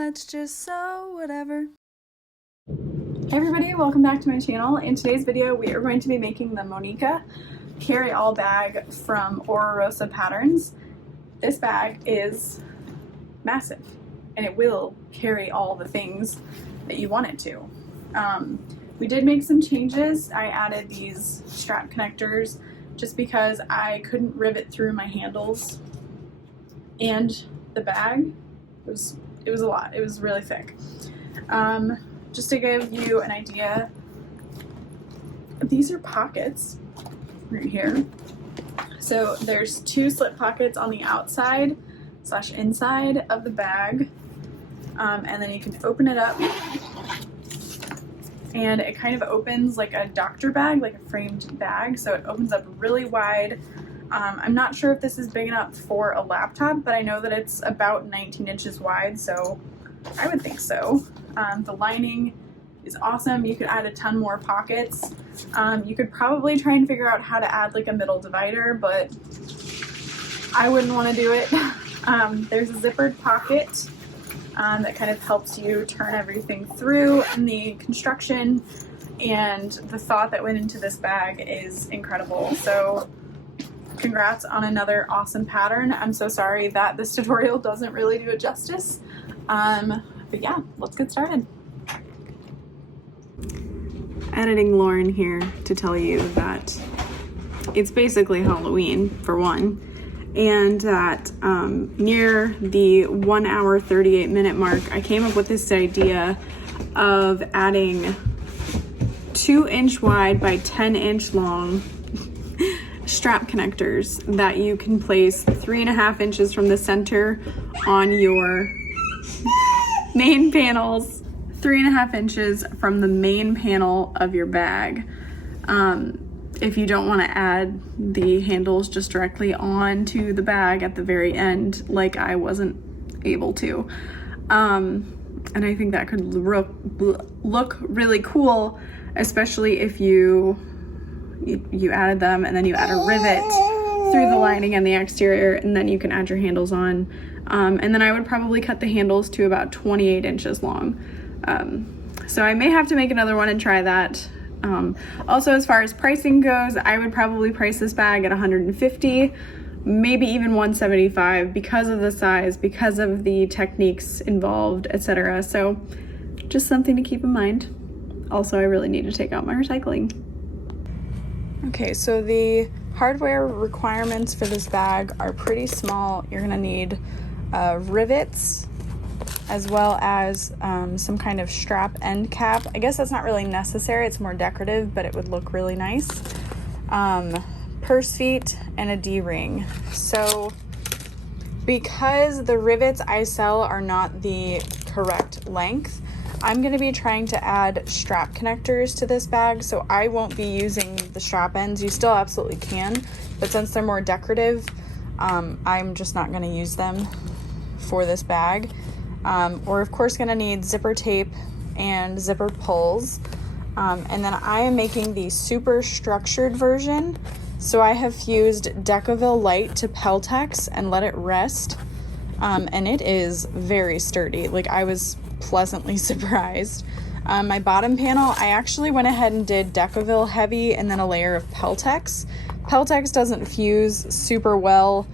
let's just sew whatever. Hey everybody, welcome back to my channel. In today's video we are going to be making the Monica carry-all bag from Rosa Patterns. This bag is massive and it will carry all the things that you want it to. We did make some changes. I added these strap connectors just because I couldn't rivet through my handles and the bag. It was a lot. It was really thick. Just to give you an idea, these are pockets right here. So there's two slip pockets on the outside / inside of the bag, and then you can open it up and it kind of opens like a doctor bag, like a framed bag, so it opens up really wide. I'm not sure if this is big enough for a laptop, but I know that it's about 19 inches wide, so I would think so. The lining is awesome. You could add a ton more pockets. You could probably try and figure out how to add like a middle divider, but I wouldn't want to do it. There's a zippered pocket that kind of helps you turn everything through, and the construction and the thought that went into this bag is incredible. So congrats on another awesome pattern. I'm so sorry that this tutorial doesn't really do it justice. But yeah, let's get started. Editing Lauren here to tell you that it's basically Halloween for one, and that near the 1 hour 38 minute mark I came up with this idea of adding 2-inch wide by 10-inch long strap connectors that you can place 3.5 inches from the center on your main panels, 3.5 inches from the main panel of your bag. If you don't want to add the handles just directly onto the bag at the very end, like I wasn't able to. And I think that could look really cool, especially if you added them and then you add a rivet through the lining and the exterior, and then you can add your handles on. And then I would probably cut the handles to about 28 inches long. So I may have to make another one and try that. Also, as far as pricing goes, I would probably price this bag at $150, maybe even $175 because of the size, because of the techniques involved, etc. So just something to keep in mind. Also, I really need to take out my recycling. Okay, so the hardware requirements for this bag are pretty small. You're gonna need rivets, as well as some kind of strap end cap. I guess that's not really necessary, it's more decorative, but it would look really nice. Purse feet and a D-ring. So because the rivets I sell are not the correct length, I'm going to be trying to add strap connectors to this bag, so I won't be using the strap ends. You still absolutely can, but since they're more decorative, I'm just not going to use them for this bag. We're of course going to need zipper tape and zipper pulls, and then I am making the super structured version, so I have fused Decaville Light to Peltex and let it rest, and it is very sturdy. Like, I was pleasantly surprised. My bottom panel, I actually went ahead and did Decaville Heavy and then a layer of Peltex. Peltex doesn't fuse super well,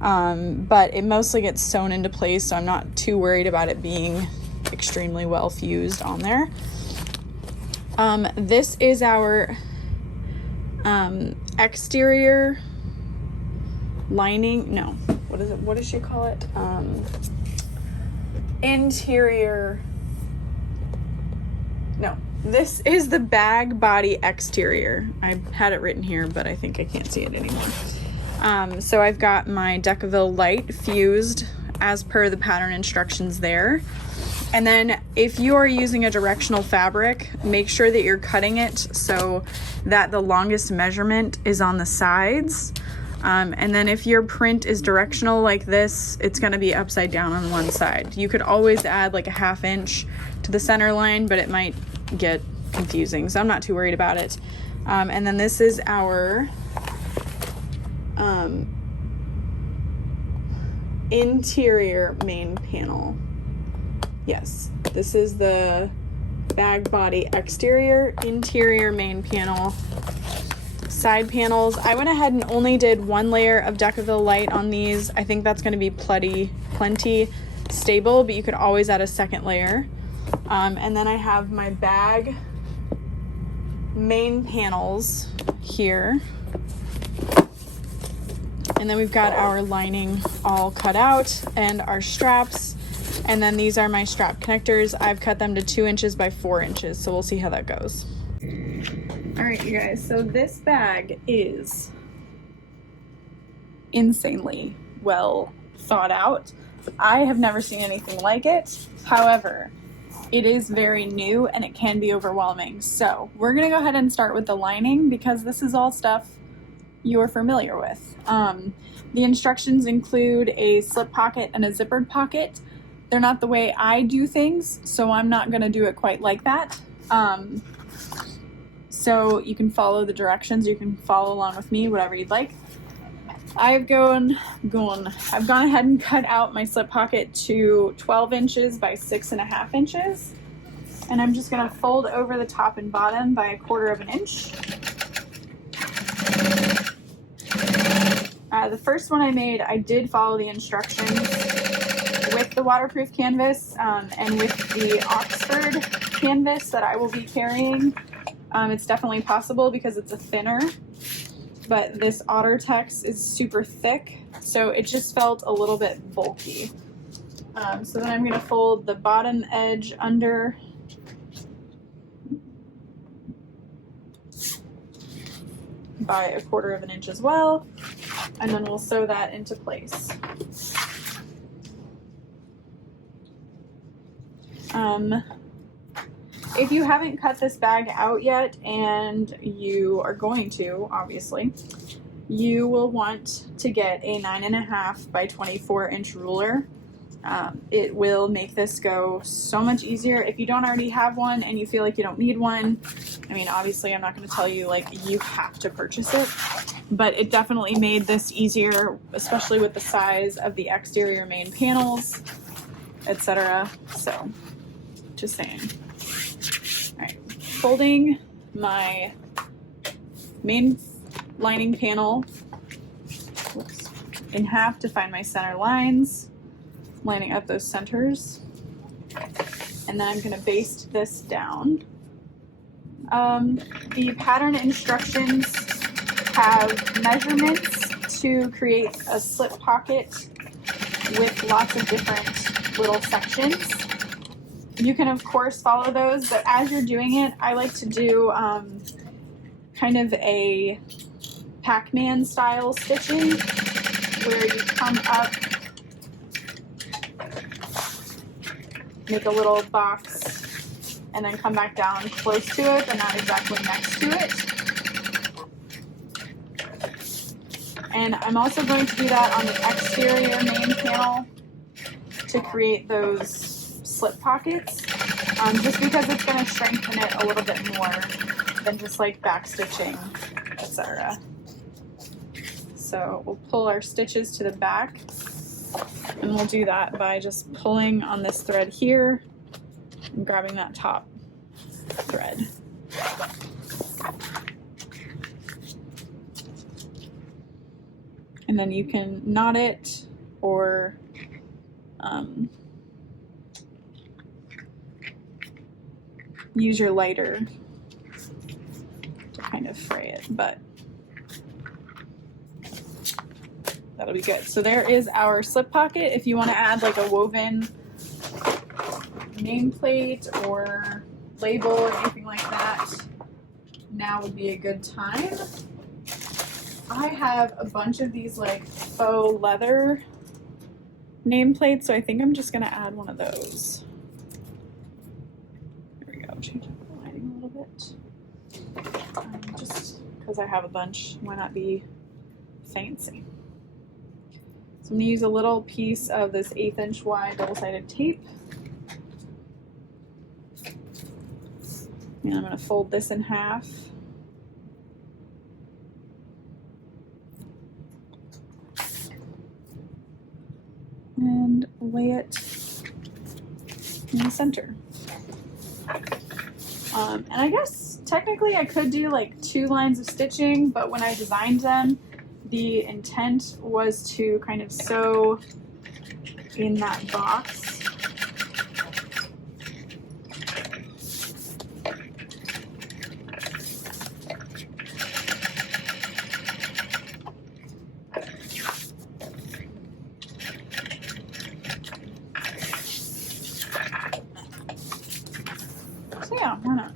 but it mostly gets sewn into place, so I'm not too worried about it being extremely well fused on there. This is our exterior lining. No, what is it? What does she call it? Interior. No, this is the bag body exterior. I had it written here, but I think I can't see it anymore. So I've got my Decaville Light fused as per the pattern instructions there. And then if you are using a directional fabric, make sure that you're cutting it so that the longest measurement is on the sides. And then if your print is directional like this, it's going to be upside down on one side. You could always add like a 1/2 inch to the center line, but it might get confusing, so I'm not too worried about it. And then this is our interior main panel. Yes, this is the bag body exterior, interior main panel, side panels. I went ahead and only did one layer of Decaville light on these. I think that's going to be plenty stable, but you could always add a second layer. And then I have my bag main panels here. And then we've got our lining all cut out and our straps. And then these are my strap connectors. I've cut them to 2 inches by 4 inches, so we'll see how that goes. All right, you guys, so this bag is insanely well thought out. I have never seen anything like it. However, it is very new and it can be overwhelming. So we're gonna go ahead and start with the lining because this is all stuff you're familiar with. The instructions include a slip pocket and a zippered pocket. They're not the way I do things, so I'm not gonna do it quite like that. So you can follow the directions, you can follow along with me, whatever you'd like. I've gone ahead and cut out my slip pocket to 12 inches by 6.5 inches. And I'm just gonna fold over the top and bottom by 1/4 inch. The first one I made, I did follow the instructions with the waterproof canvas and with the Oxford canvas that I will be carrying. It's definitely possible because it's a thinner, but this Ottertex is super thick, so it just felt a little bit bulky. So then I'm going to fold the bottom edge under by 1/4 inch as well, and then we'll sew that into place. If you haven't cut this bag out yet, and you are going to, obviously, you will want to get a 9.5 by 24 inch ruler. It will make this go so much easier. If you don't already have one and you feel like you don't need one, I mean, obviously I'm not going to tell you like you have to purchase it, but it definitely made this easier, especially with the size of the exterior main panels, etc. So, just saying. All right, folding my main lining panel in half to find my center lines, lining up those centers, and then I'm going to baste this down. The pattern instructions have measurements to create a slip pocket with lots of different little sections. You can of course follow those, but as you're doing it, I like to do kind of a Pac-Man style stitching where you come up, make a little box, and then come back down close to it, but not exactly next to it. And I'm also going to do that on the exterior main panel to create those slip pockets, just because it's going to strengthen it a little bit more than just like back stitching, etc. So we'll pull our stitches to the back, and we'll do that by just pulling on this thread here and grabbing that top thread. And then you can knot it or use your lighter to kind of fray it, but that'll be good. So there is our slip pocket. If you want to add like a woven nameplate or label or anything like that, now would be a good time. I have a bunch of these like faux leather nameplates, so I think I'm just going to add one of those. There we go. Change up the lighting a little bit. Just because I have a bunch, why not be fancy? So I'm going to use a little piece of this 1/8 inch wide double-sided tape. And I'm going to fold this in half. And lay it in the center. And I guess technically I could do like 2 lines of stitching, but when I designed them, the intent was to kind of sew in that box. So yeah, why not?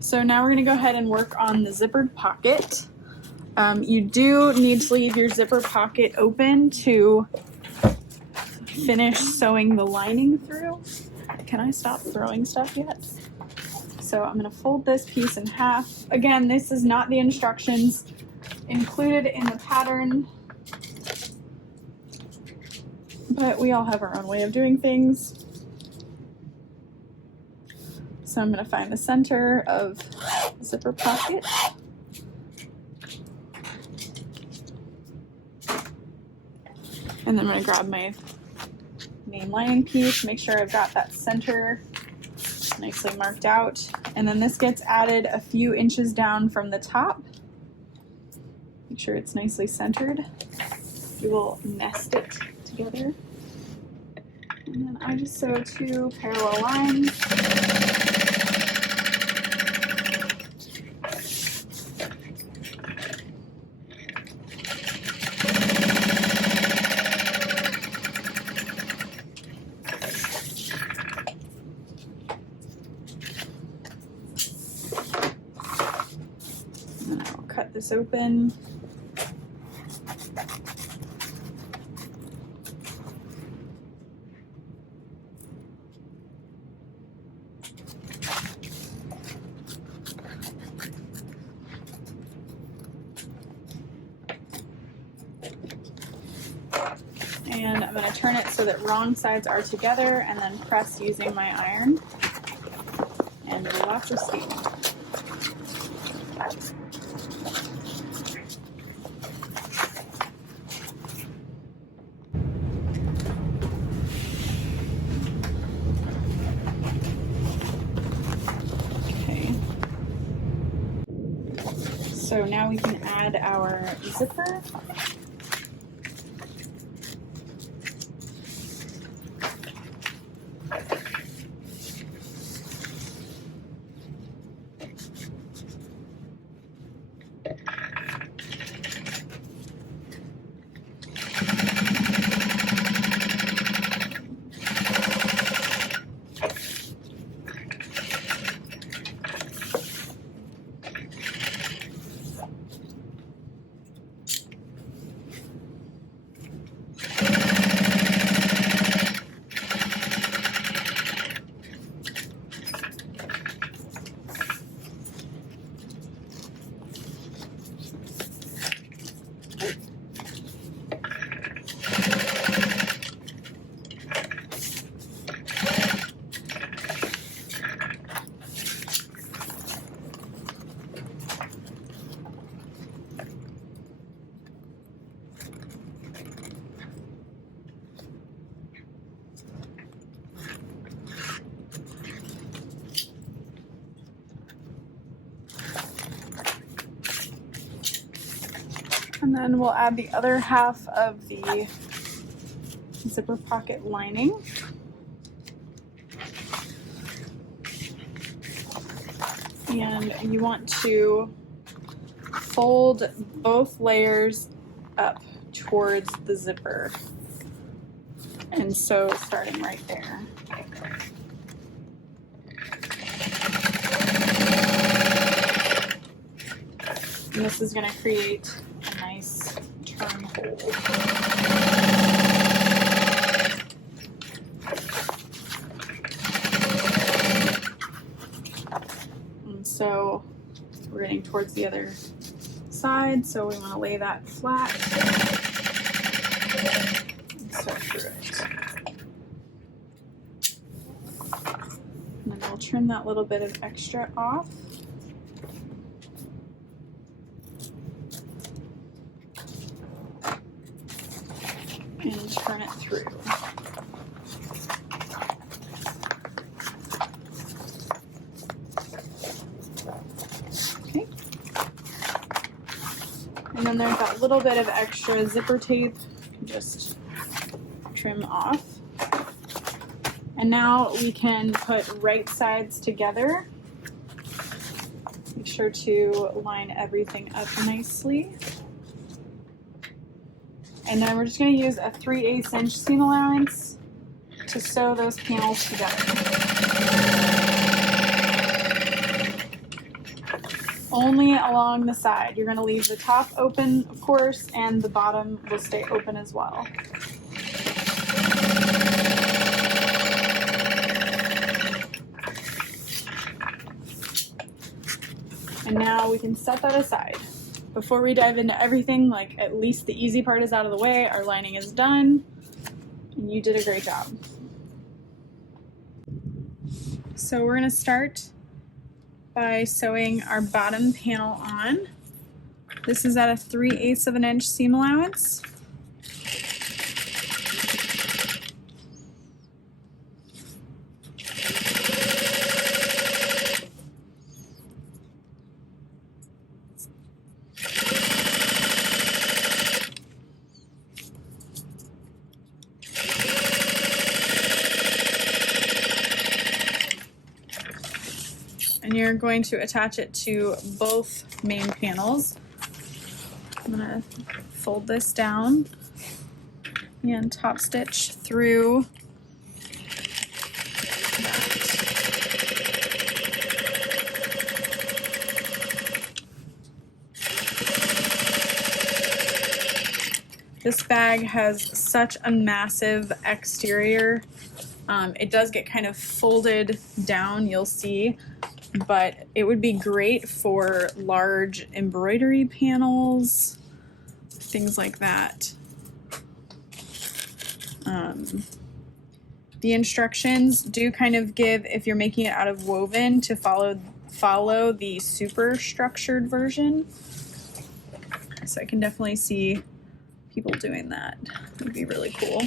So now we're going to go ahead and work on the zippered pocket. You do need to leave your zipper pocket open to finish sewing the lining through. Can I stop throwing stuff yet? So I'm going to fold this piece in half. Again, this is not the instructions included in the pattern, but we all have our own way of doing things. So I'm going to find the center of the zipper pocket. And then I'm going to grab my main lining piece, make sure I've got that center nicely marked out. And then this gets added a few inches down from the top. Make sure it's nicely centered. We will nest it together. And then I just sew 2 parallel lines. And then I'll cut this open. And I'm going to turn it so that wrong sides are together and then press using my iron. And lots of steam. Okay. So now we can add our zipper. And then we'll add the other half of the zipper pocket lining. And you want to fold both layers up towards the zipper. And so starting right there. And this is going to create a nice turn hole. And so we're getting towards the other side, so we want to lay that flat and sew through it. And then we'll trim that little bit of extra off. And turn it through. Okay. And then there's that little bit of extra zipper tape. Just trim off. And now we can put right sides together. Make sure to line everything up nicely. And then we're just going to use a 3/8 inch seam allowance to sew those panels together. Only along the side. You're going to leave the top open, of course, and the bottom will stay open as well. And now we can set that aside. Before we dive into everything, like at least the easy part is out of the way, our lining is done, and you did a great job. So we're gonna start by sewing our bottom panel on. This is at a 3/8 of an inch seam allowance. And you're going to attach it to both main panels. I'm gonna fold this down and top stitch through that. This bag has such a massive exterior. It does get kind of folded down, you'll see, but it would be great for large embroidery panels, things like that. The instructions do kind of give, if you're making it out of woven, to follow the super structured version. So I can definitely see people doing that. It would be really cool.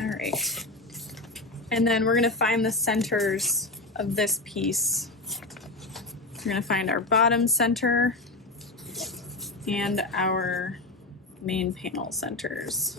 All right, and then we're going to find the centers of this piece. We're going to find our bottom center and our main panel centers.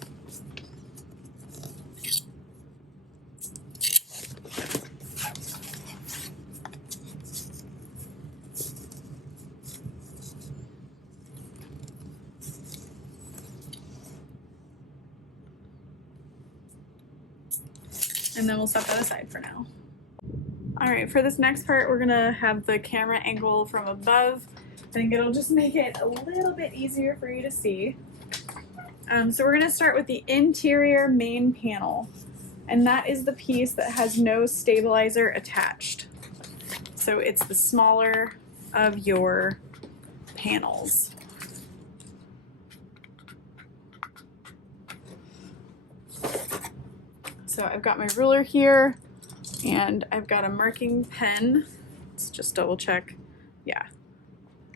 And then we'll set that aside for now. All right, for this next part, we're gonna have the camera angle from above. I think it'll just make it a little bit easier for you to see. So we're gonna start with the interior main panel, and that is the piece that has no stabilizer attached. So it's the smaller of your panels. So I've got my ruler here, and I've got a marking pen. Let's just double check. Yeah,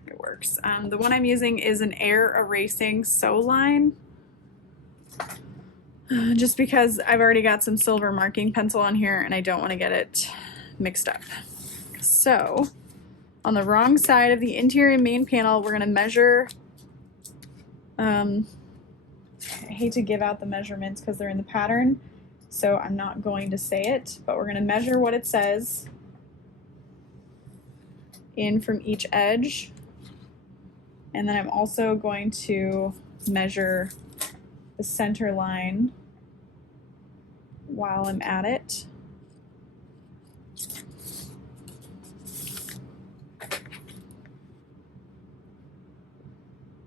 it works. The one I'm using is an air erasing Sewline. Just because I've already got some silver marking pencil on here and I don't want to get it mixed up. So on the wrong side of the interior main panel, we're going to measure. I hate to give out the measurements because they're in the pattern. so I'm not going to say it, but we're going to measure what it says in from each edge. And then I'm also going to measure the center line while I'm at it.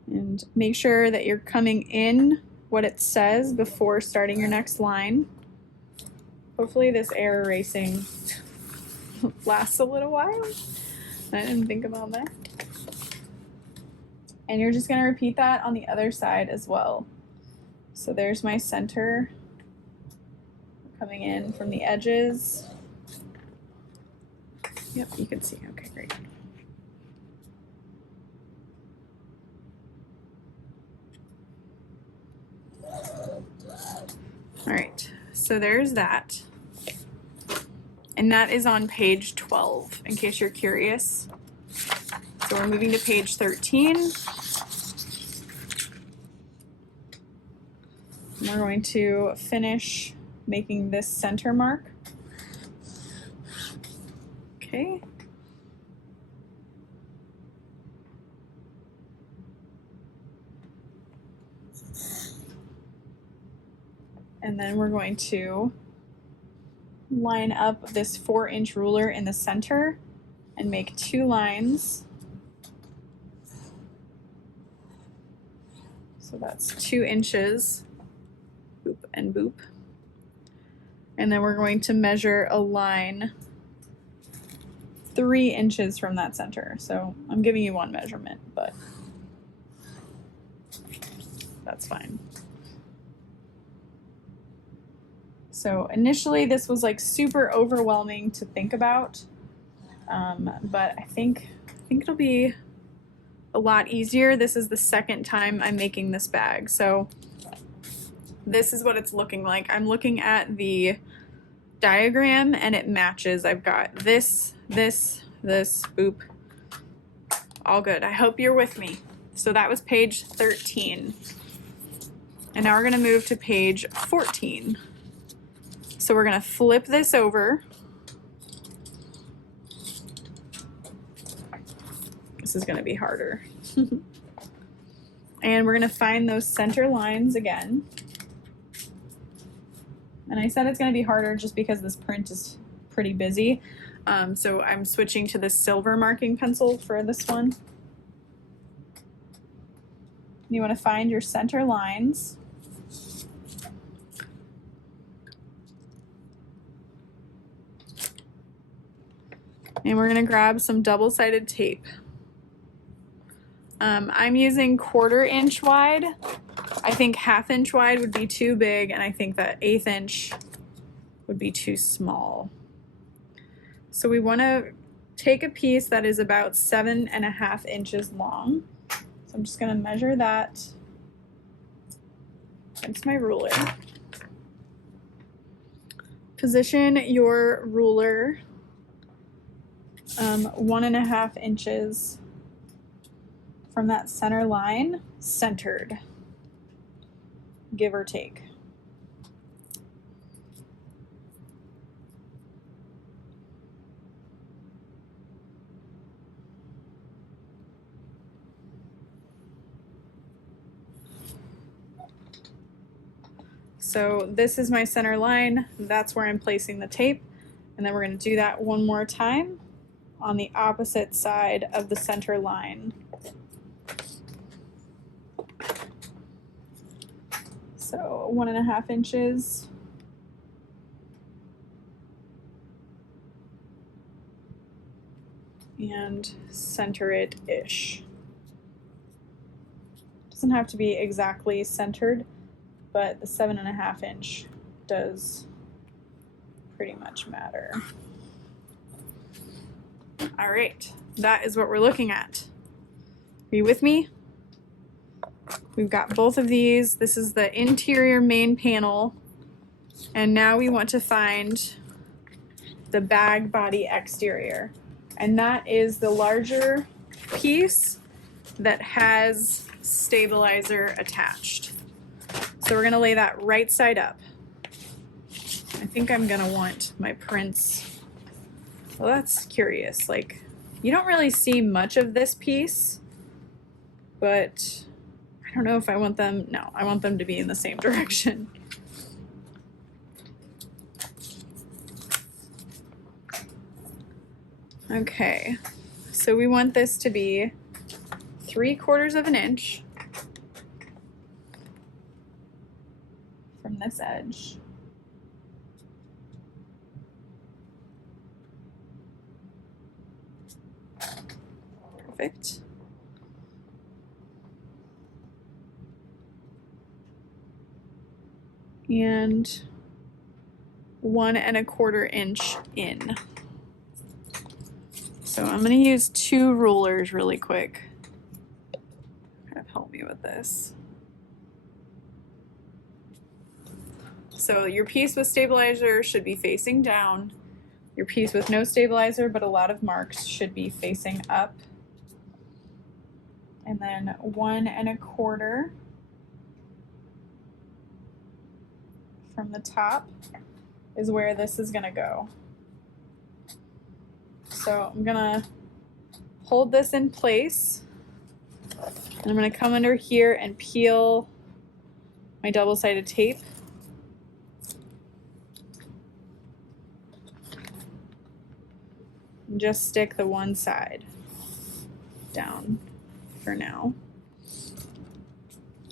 And make sure that you're coming in what it says before starting your next line. Hopefully this air erasing lasts a little while. I didn't think about that. And you're just gonna repeat that on the other side as well. So there's my center coming in from the edges. Yep, you can see, okay, great. All right, so there's that. And that is on page 12, in case you're curious. So we're moving to page 13. And we're going to finish making this center mark. Okay. And then we're going to line up this 4-inch ruler in the center and make 2 lines. So that's 2 inches, boop and boop. And then we're going to measure a line 3 inches from that center. So I'm giving you one measurement, but that's fine. So initially this was like super overwhelming to think about, but I think it'll be a lot easier. This is the second time I'm making this bag. So this is what it's looking like. I'm looking at the diagram and it matches. I've got this, boop, all good. I hope you're with me. So that was page 13. And now we're gonna move to page 14. So we're gonna flip this over. This is gonna be harder. And we're gonna find those center lines again. And I said it's gonna be harder just because this print is pretty busy. So I'm switching to the silver marking pencil for this one. You wanna find your center lines. And we're gonna grab some double-sided tape. I'm using 1/4 inch wide. I think 1/2 inch wide would be too big, and I think that 1/8 inch would be too small. So we wanna take a piece that is about 7.5 inches long. So I'm just gonna measure that against my ruler. Position your ruler 1.5 inches from that center line, centered, give or take. So this is my center line. That's where I'm placing the tape. And then we're going to do that one more time on the opposite side of the center line. So 1.5 inches. And center it-ish. Doesn't have to be exactly centered, but the 7.5 inch does pretty much matter. All right, that is what we're looking at. Are you with me? We've got both of these. This is the interior main panel. And now we want to find the bag body exterior. And that is the larger piece that has stabilizer attached. So we're gonna lay that right side up. I think I'm gonna want my prints. Well, that's curious. Like, you don't really see much of this piece, but I don't know if I want them. No, I want them to be in the same direction. Okay, so we want this to be 3/4 of an inch from this edge. Perfect. And 1 1/4 inch in. So I'm gonna use 2 rulers really quick. Kind of help me with this. So your piece with stabilizer should be facing down. Your piece with no stabilizer but a lot of marks should be facing up. And then 1 1/4 from the top is where this is gonna go. So I'm gonna hold this in place, and I'm gonna come under here and peel my double-sided tape. And just stick the one side down for now.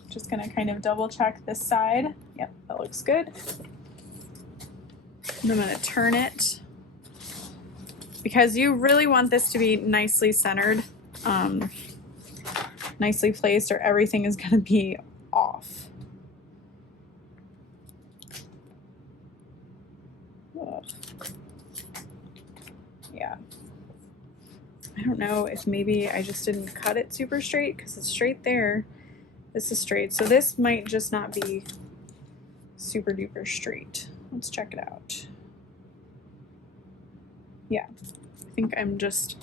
Just gonna kind of double check this side. Yep, that looks good. And I'm gonna turn it, because you really want this to be nicely centered, nicely placed, or everything is gonna be off. Ugh. Yeah. I don't know if maybe I just didn't cut it super straight, because it's straight there. This is straight, so this might just not be super duper straight. Let's check it out. Yeah, I think I'm just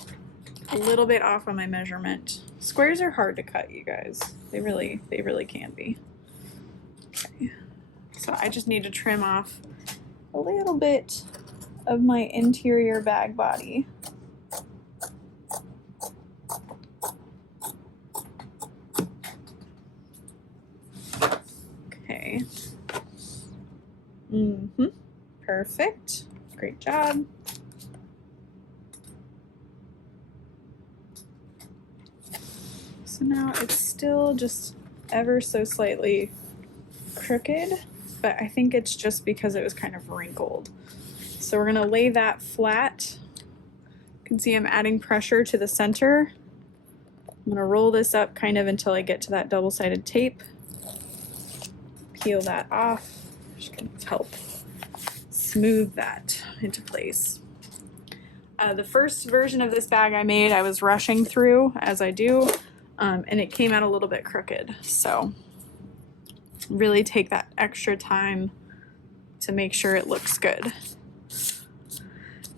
a little bit off on my measurement. Squares are hard to cut, you guys. They really can be. Okay, so I just need to trim off a little bit of my interior bag body. Okay. Perfect. Great job. So now it's still just ever so slightly crooked, but I think it's just because it was kind of wrinkled. So we're gonna lay that flat. You can see I'm adding pressure to the center. I'm gonna roll this up kind of until I get to that double-sided tape. Peel that off. Just gonna help smooth that into place. The first version of this bag I made, I was rushing through, as I do, and it came out a little bit crooked. So really take that extra time to make sure it looks good.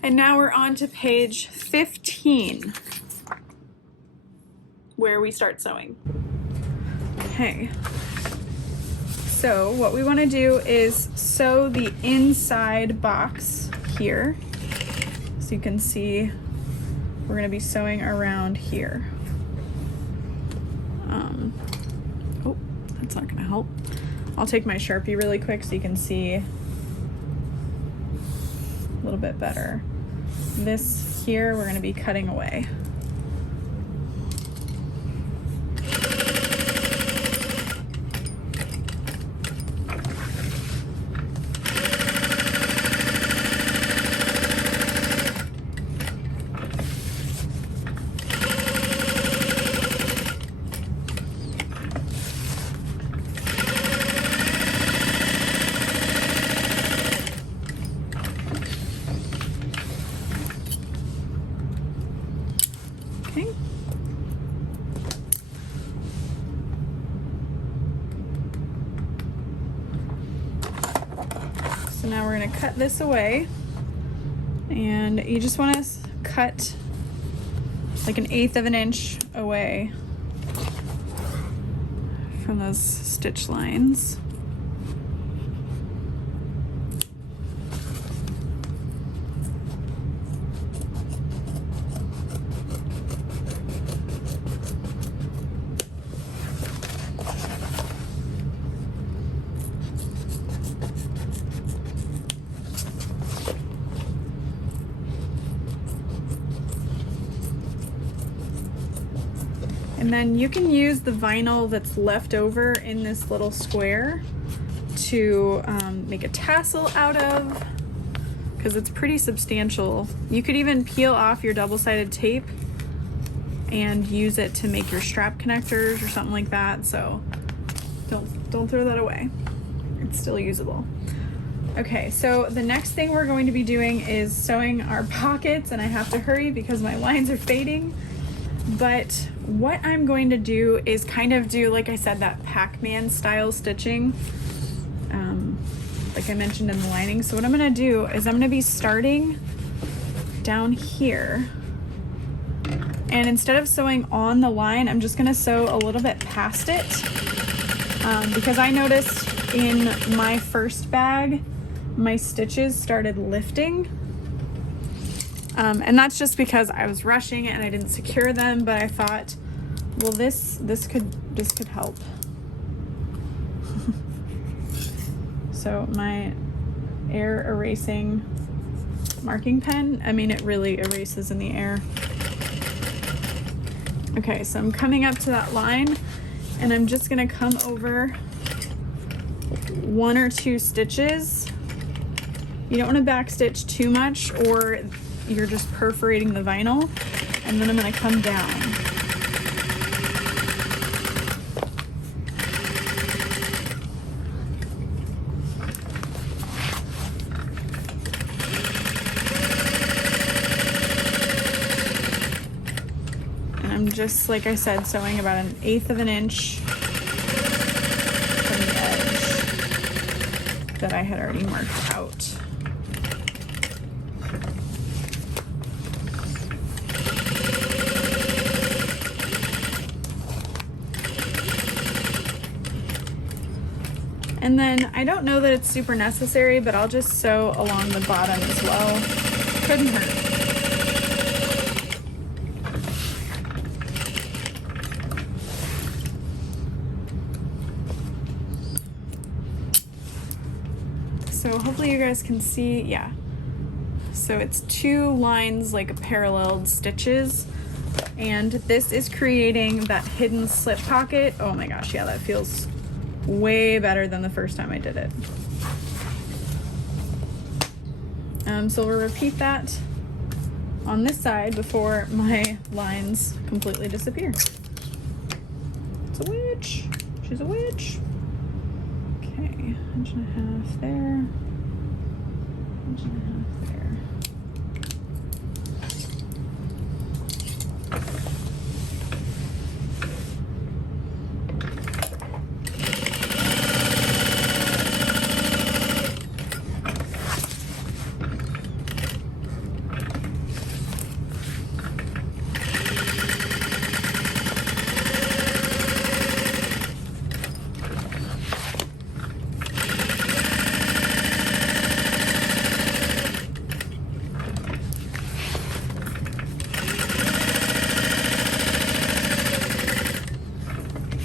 And now we're on to page 15, where we start sewing. Okay. So what we want to do is sew the inside box here. So you can see we're going to be sewing around here. Oh, that's not going to help. I'll take my Sharpie really quick so you can see a little bit better. This here we're going to be cutting away. Now we're going to cut this away, and you just want to cut like 1/8 of an inch away from those stitch lines. And then you can use the vinyl that's left over in this little square to make a tassel out of, because it's pretty substantial. You could even peel off your double-sided tape and use it to make your strap connectors or something like that. So don't throw that away. It's still usable. Okay, so the next thing we're going to be doing is sewing our pockets, and I have to hurry because my lines are fading. But what I'm going to do is kind of do, like I said, that Pac-Man style stitching, like I mentioned in the lining. So what I'm gonna do is I'm gonna be starting down here, and instead of sewing on the line, I'm just gonna sew a little bit past it, because I noticed in my first bag, my stitches started lifting. And that's just because I was rushing and I didn't secure them, but I thought, well, this could help. So my air erasing marking pen, I mean, it really erases in the air. Okay, so I'm coming up to that line, and I'm just gonna come over 1 or 2 stitches. You don't want to backstitch too much, or you're just perforating the vinyl. And then I'm going to come down. And I'm just, like I said, sewing about 1/8 of an inch from the edge that I had already marked out. And then I don't know that it's super necessary, but I'll just sew along the bottom as well. Couldn't hurt. So hopefully you guys can see, yeah. So it's 2 lines, like paralleled stitches, and this is creating that hidden slip pocket. Oh my gosh, yeah, that feels way better than the first time I did it. So we'll repeat that on this side before my lines completely disappear. It's a witch. She's a witch. Okay, 1.5 there. 1.5 there.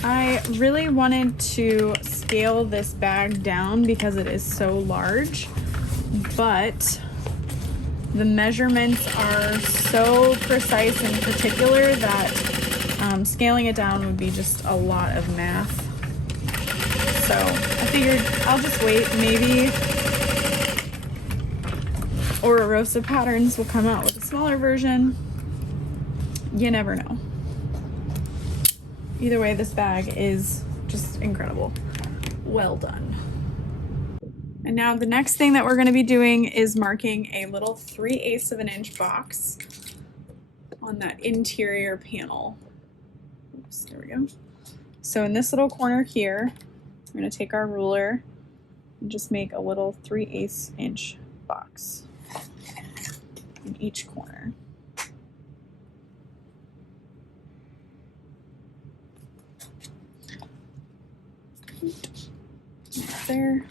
I really wanted to scale this bag down because it is so large, but the measurements are so precise and particular that scaling it down would be just a lot of math. So I figured I'll just wait, maybe, or Rosa Patterns will come out with a smaller version. You never know. Either way, this bag is just incredible. Well done. And now the next thing that we're going to be doing is marking a little 3/8 of an inch box on that interior panel. Oops, there we go. So in this little corner here, we're going to take our ruler and just make a little 3/8 inch box in each corner. Right there.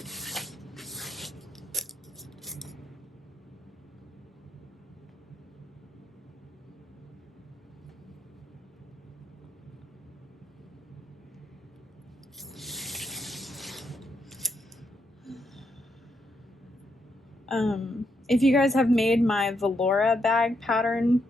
If you guys have made my Valora bag pattern,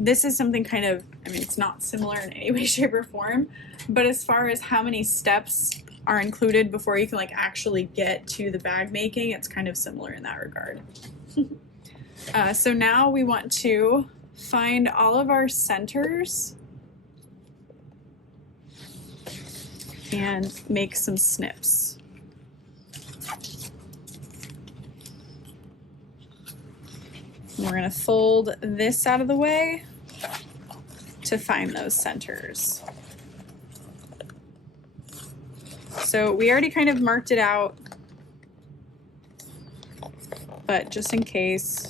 this is something kind of, I mean, it's not similar in any way, shape, or form, but as far as how many steps are included before you can like actually get to the bag making, it's kind of similar in that regard. So now we want to find all of our centers and make some snips. And we're going to fold this out of the way to find those centers. So we already kind of marked it out, but just in case.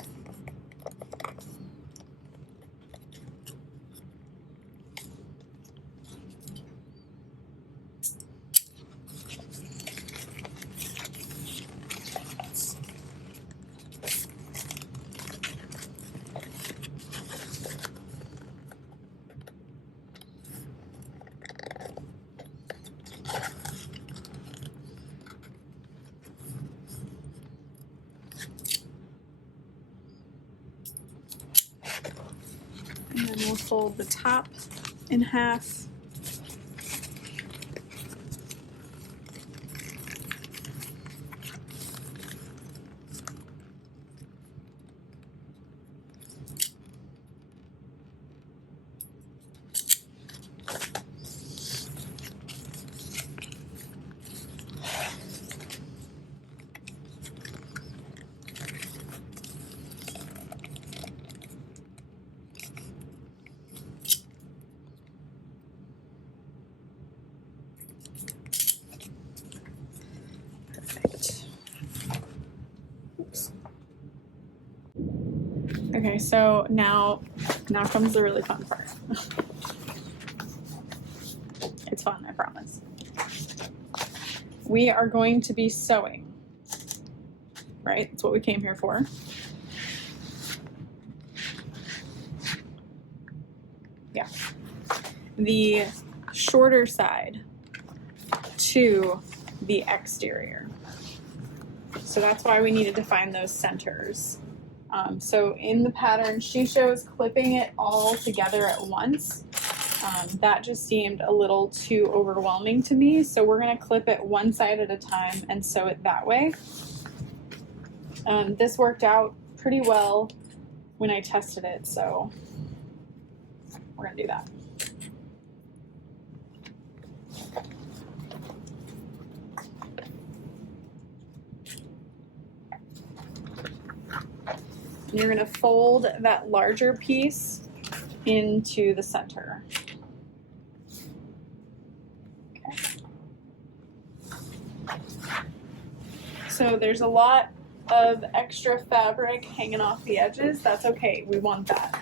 And then we'll fold the top in half. Okay, so now comes the really fun part. It's fun, I promise. We are going to be sewing, right? That's what we came here for. Yeah. The shorter side to the exterior. So that's why we needed to find those centers. So in the pattern, she shows clipping it all together at once. That just seemed a little too overwhelming to me. So we're going to clip it one side at a time and sew it that way. This worked out pretty well when I tested it, so we're going to do that. And you're going to fold that larger piece into the center. Okay. So there's a lot of extra fabric hanging off the edges. That's okay, we want that.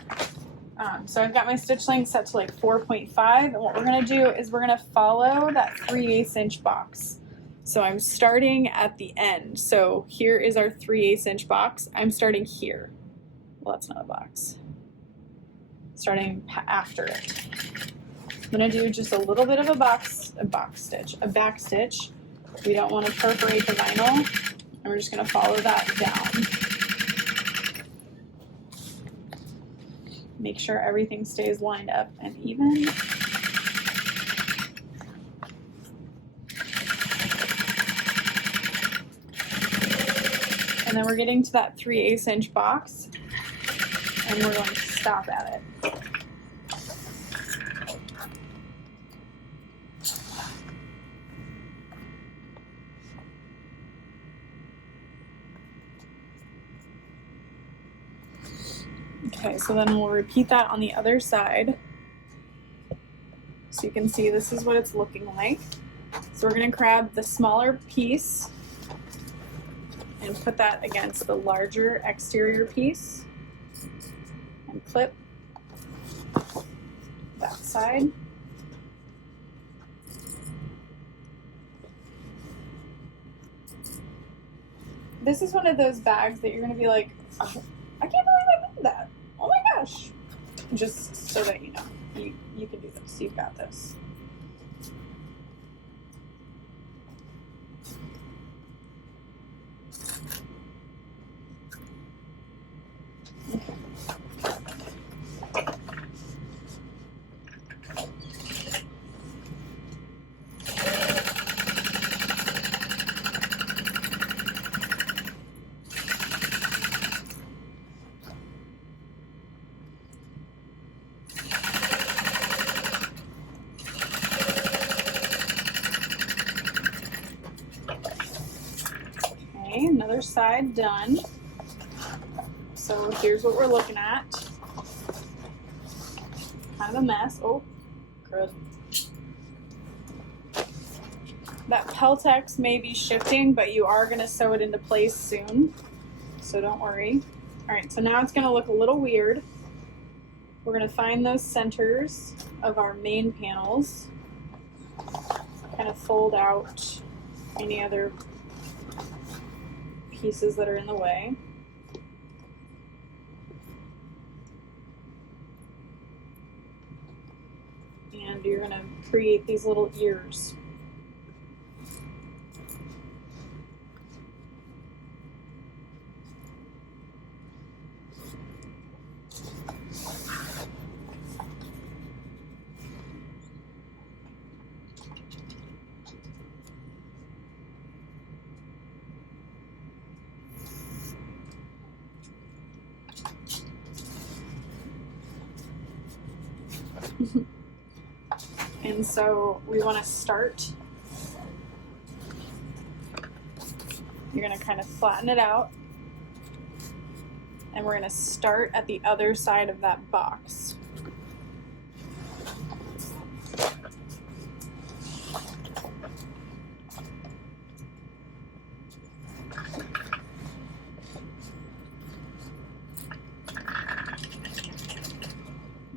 So I've got my stitch length set to like 4.5, and what we're going to do is we're going to follow that 3/8 inch box. So I'm starting at the end. So here is our 3/8 inch box. I'm starting here. Well, that's not a box. Starting after it. I'm going to do just a little bit of a back stitch. We don't want to perforate the vinyl, and we're just going to follow that down. Make sure everything stays lined up and even. And then we're getting to that 3/8 inch box, and we're going to stop at it. Okay, so then we'll repeat that on the other side. So you can see this is what it's looking like. So we're going to grab the smaller piece and put that against the larger exterior piece and clip that side. This is one of those bags that you're going to be like, oh, I can't believe I did that. Oh my gosh. Just so that you know, you can do this. You've got this. other side done. So here's what we're looking at. Kind of a mess. Oh, good. That Peltex may be shifting, but you are going to sew it into place soon, so don't worry. All right, so now it's going to look a little weird. We're going to find those centers of our main panels, kind of fold out any other pieces that are in the way. And you're going to create these little ears. And so we want to start, you're going to kind of flatten it out, and we're going to start at the other side of that box.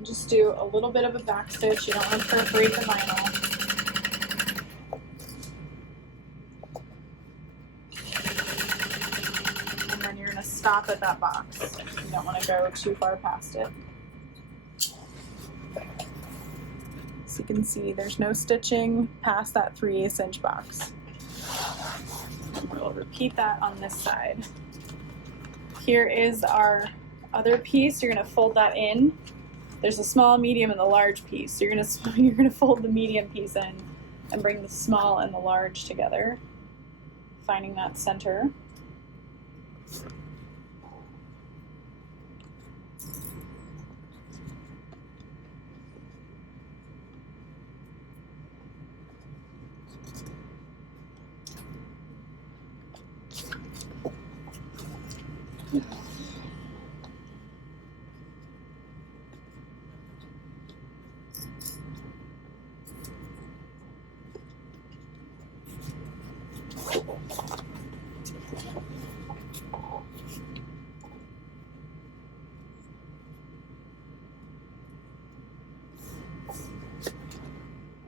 Just do a little bit of a back stitch. You don't want to perforate the vinyl. And then you're going to stop at that box. You don't want to go too far past it. So you can see there's no stitching past that 3/8 inch box. And we'll repeat that on this side. Here is our other piece. You're going to fold that in. There's a small, medium, and the large piece. So you're gonna fold the medium piece in and bring the small and the large together, finding that center.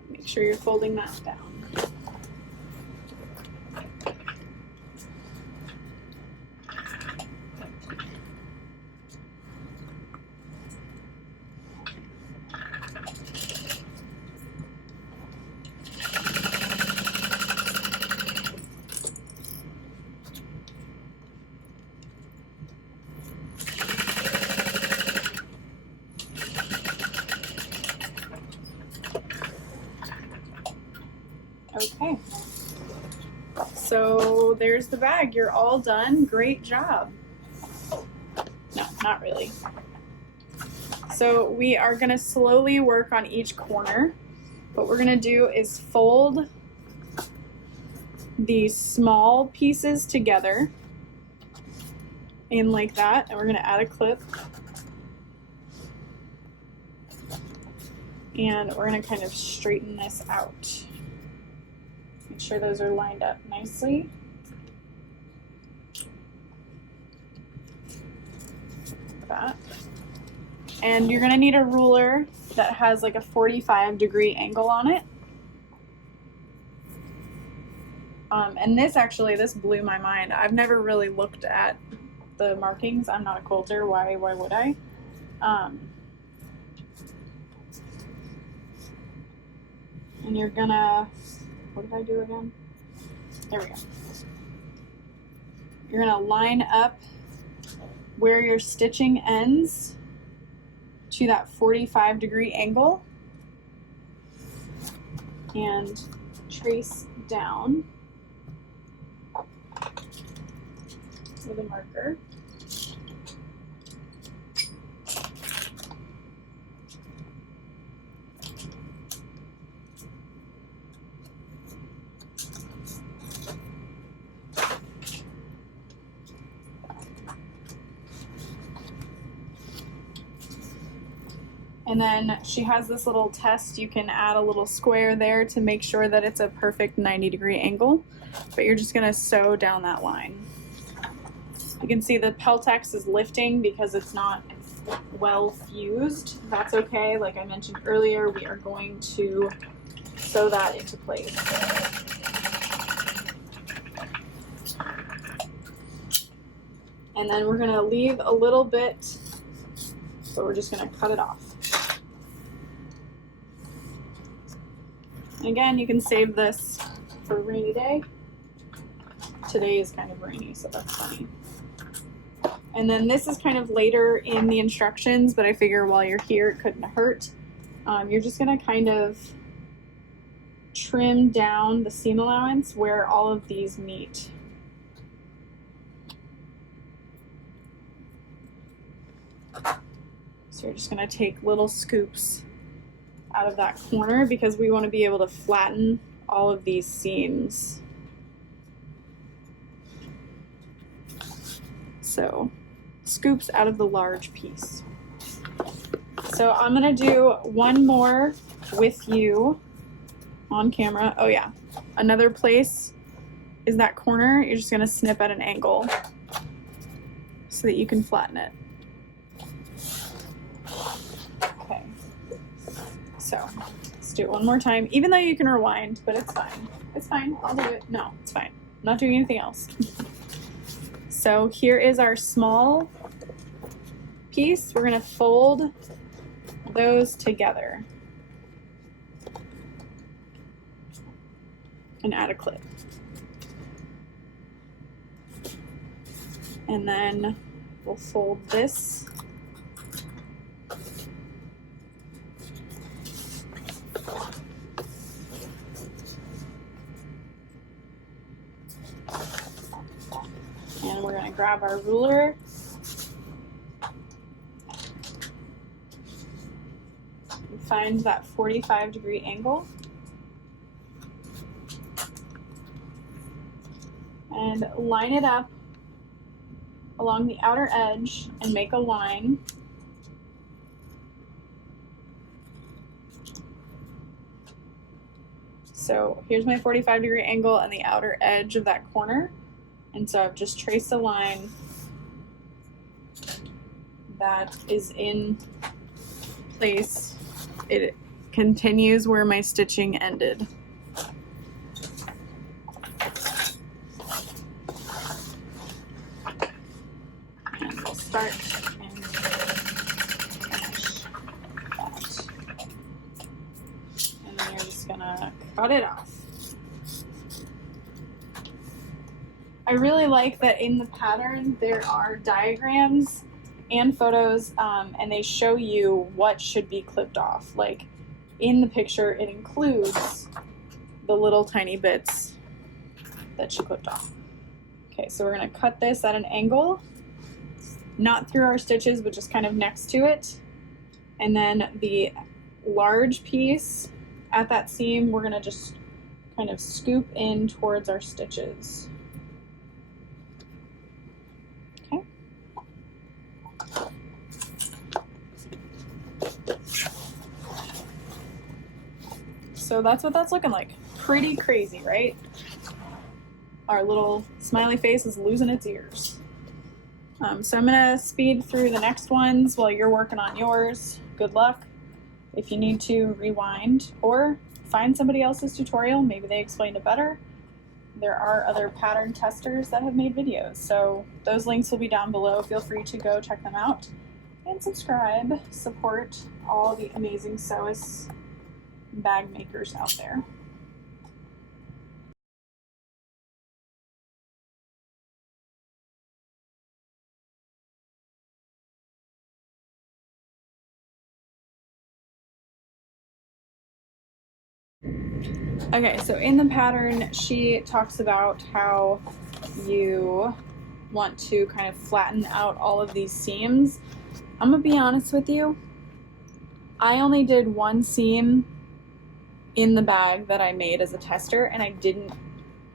Make sure you're folding that down. Okay, so there's the bag. You're all done. Great job. No, not really. So we are going to slowly work on each corner. What we're going to do is fold these small pieces together in like that, and we're going to add a clip. And we're going to kind of straighten this out. Make sure those are lined up nicely. Like that. And you're going to need a ruler that has like a 45-degree angle on it. And this blew my mind. I've never really looked at the markings. I'm not a quilter. Why would I? And you're gonna, what did I do again? There we go. You're gonna line up where your stitching ends to that 45-degree angle and trace down with a marker. And then she has this little test. You can add a little square there to make sure that it's a perfect 90-degree angle, but you're just gonna sew down that line. You can see the Peltex is lifting because it's not well fused. That's okay. Like I mentioned earlier, we are going to sew that into place. And then we're gonna leave a little bit, so we're just gonna cut it off. And again, you can save this for a rainy day. Today is kind of rainy, so that's funny. And then this is kind of later in the instructions, but I figure while you're here, it couldn't hurt. You're just gonna kind of trim down the seam allowance where all of these meet. So you're just gonna take little scoops out of that corner because we want to be able to flatten all of these seams. So scoops out of the large piece. So I'm gonna do one more with you on camera. Oh yeah, another place is that corner. You're just gonna snip at an angle so that you can flatten it. Okay, so let's do it one more time, even though you can rewind, but it's fine. It's fine, I'll do it. No, it's fine. I'm not doing anything else. So here is our small piece. We're gonna fold those together and add a clip. And then we'll fold this. And we're going to grab our ruler. And find that 45-degree angle. And line it up along the outer edge and make a line. So here's my 45-degree angle and the outer edge of that corner. And so I've just traced a line that is in place. It continues where my stitching ended. And we'll start and finish that. And then you're just gonna cut it off. I really like that in the pattern there are diagrams and photos, and they show you what should be clipped off. Like in the picture, it includes the little tiny bits that she clipped off. Okay, so we're gonna cut this at an angle, not through our stitches, but just kind of next to it. And then the large piece at that seam, we're gonna just kind of scoop in towards our stitches. So that's what that's looking like. Pretty crazy, right? Our little smiley face is losing its ears. So I'm gonna speed through the next ones while you're working on yours. Good luck. If you need to rewind or find somebody else's tutorial, maybe they explained it better. There are other pattern testers that have made videos, so those links will be down below. Feel free to go check them out and subscribe. Support all the amazing sewists bag makers out there. Okay, so in the pattern, she talks about how you want to kind of flatten out all of these seams. I'm gonna be honest with you, I only did one seam in the bag that I made as a tester, and I didn't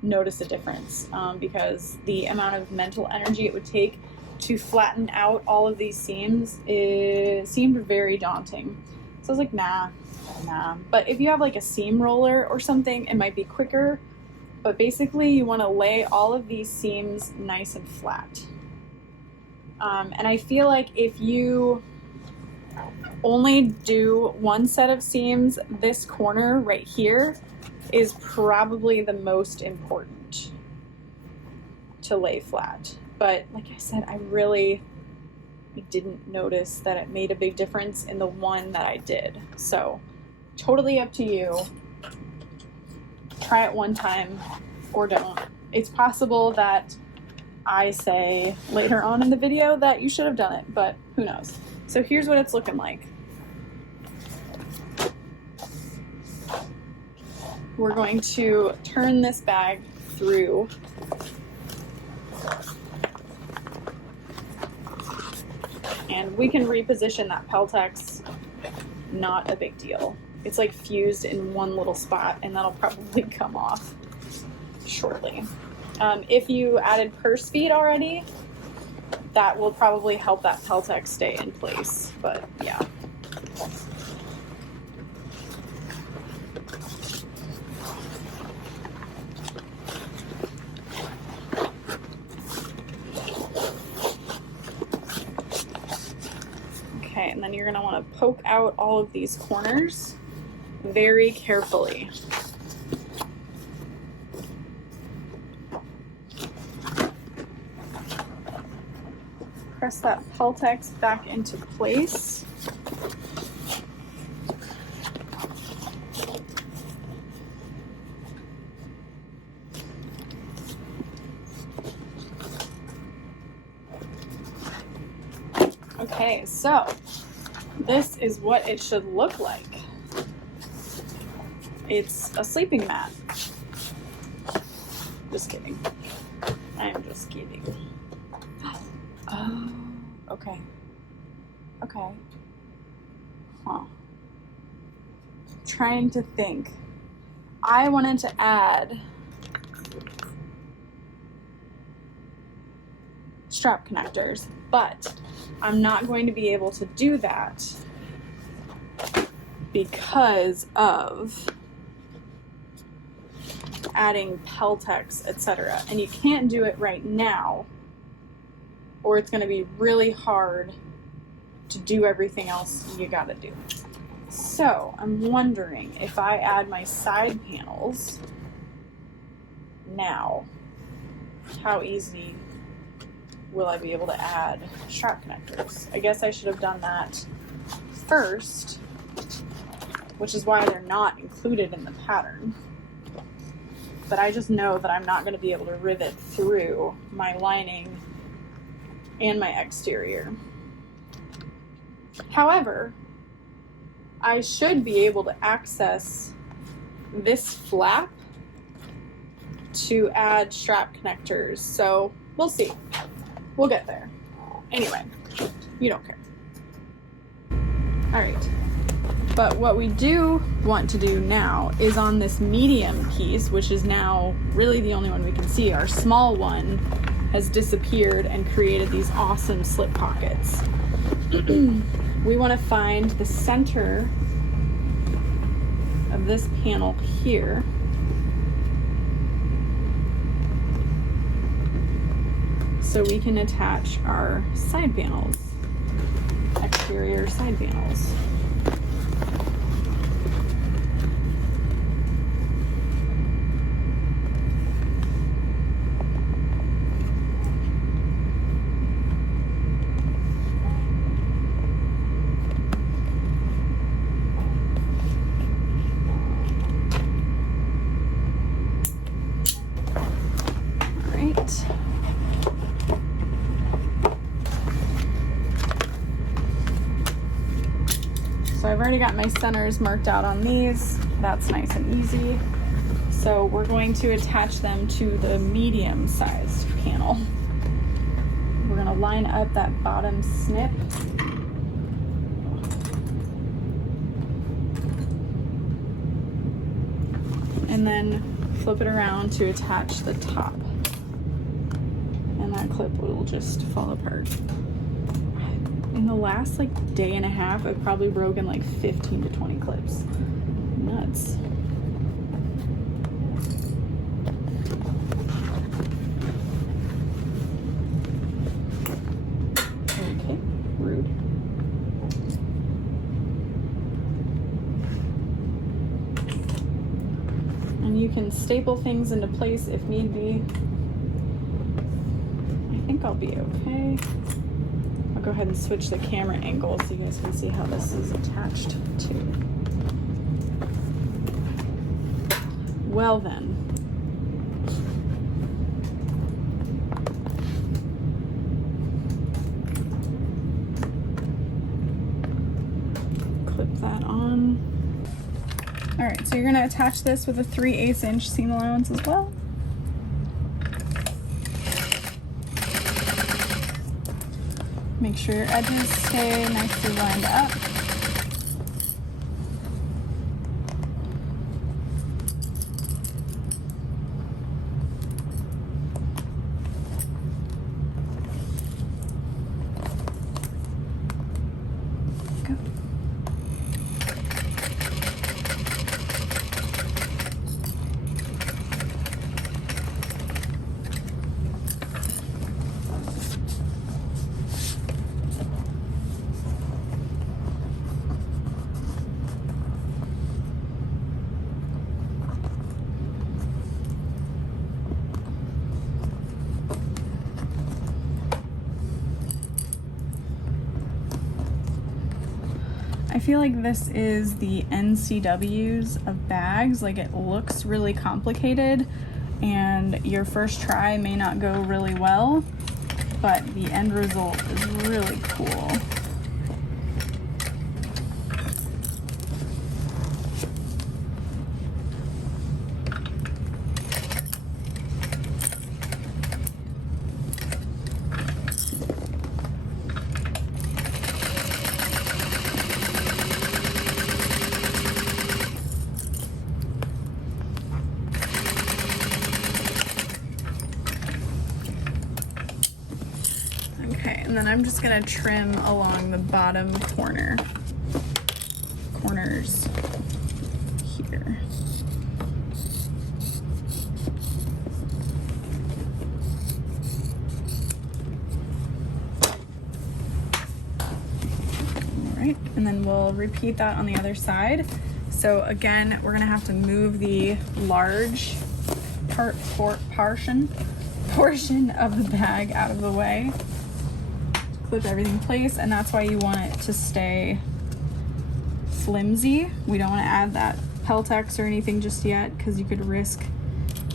notice a difference because the amount of mental energy it would take to flatten out all of these seams seemed very daunting. So I was like, nah. But if you have like a seam roller or something, it might be quicker. But basically you want to lay all of these seams nice and flat. And I feel like if you only do one set of seams, this corner right here is probably the most important to lay flat. But like I said, I didn't notice that it made a big difference in the one that I did. So totally up to you. Try it one time or don't. It's possible that I say later on in the video that you should have done it, but who knows. So here's what it's looking like. We're going to turn this bag through. And we can reposition that Peltex, not a big deal. It's like fused in one little spot, and that'll probably come off shortly. If you added purse feet already, that will probably help that Peltex stay in place, but yeah. Okay, and then you're gonna wanna poke out all of these corners very carefully. Press that Peltex back into place. Okay, so this is what it should look like. It's a sleeping mat. Just kidding. I am just kidding. Oh, okay. Okay. Huh. Trying to think. I wanted to add strap connectors, but I'm not going to be able to do that because of adding Peltex, etc. And you can't do it right now, or it's going to be really hard to do everything else you gotta do. So I'm wondering if I add my side panels now, how easy will I be able to add strap connectors? I guess I should have done that first, which is why they're not included in the pattern. But I just know that I'm not going to be able to rivet through my lining and my exterior. However, I should be able to access this flap to add strap connectors, so we'll see. We'll get there. Anyway, you don't care. All right. But what we do want to do now is on this medium piece, which is now really the only one we can see. Our small one has disappeared and created these awesome slip pockets. We want to find the center of this panel here. So we can attach our side panels, exterior side panels. So I've already got my centers marked out on these. That's nice and easy. So we're going to attach them to the medium-sized panel. We're going to line up that bottom snip. And then flip it around to attach the top. And that clip will just fall apart. And the last like day and a half, I've probably broken like 15 to 20 clips. Nuts. Okay, rude. And you can staple things into place if need be. I think I'll be okay. I'll go ahead and switch the camera angle so you guys can see how this is attached to. Well then. Clip that on. All right, so you're gonna attach this with a 3/8 inch seam allowance as well. Make sure your edges stay nicely lined up. Go. I feel like this is the NCWs of bags. Like, it looks really complicated and your first try may not go really well, but the end result is really cool. And then I'm just gonna trim along the bottom corners here. All right, and then we'll repeat that on the other side. So again, we're gonna have to move the large portion of the bag out of the way. Clip everything in place, and that's why you want it to stay flimsy. We don't want to add that Peltex or anything just yet because you could risk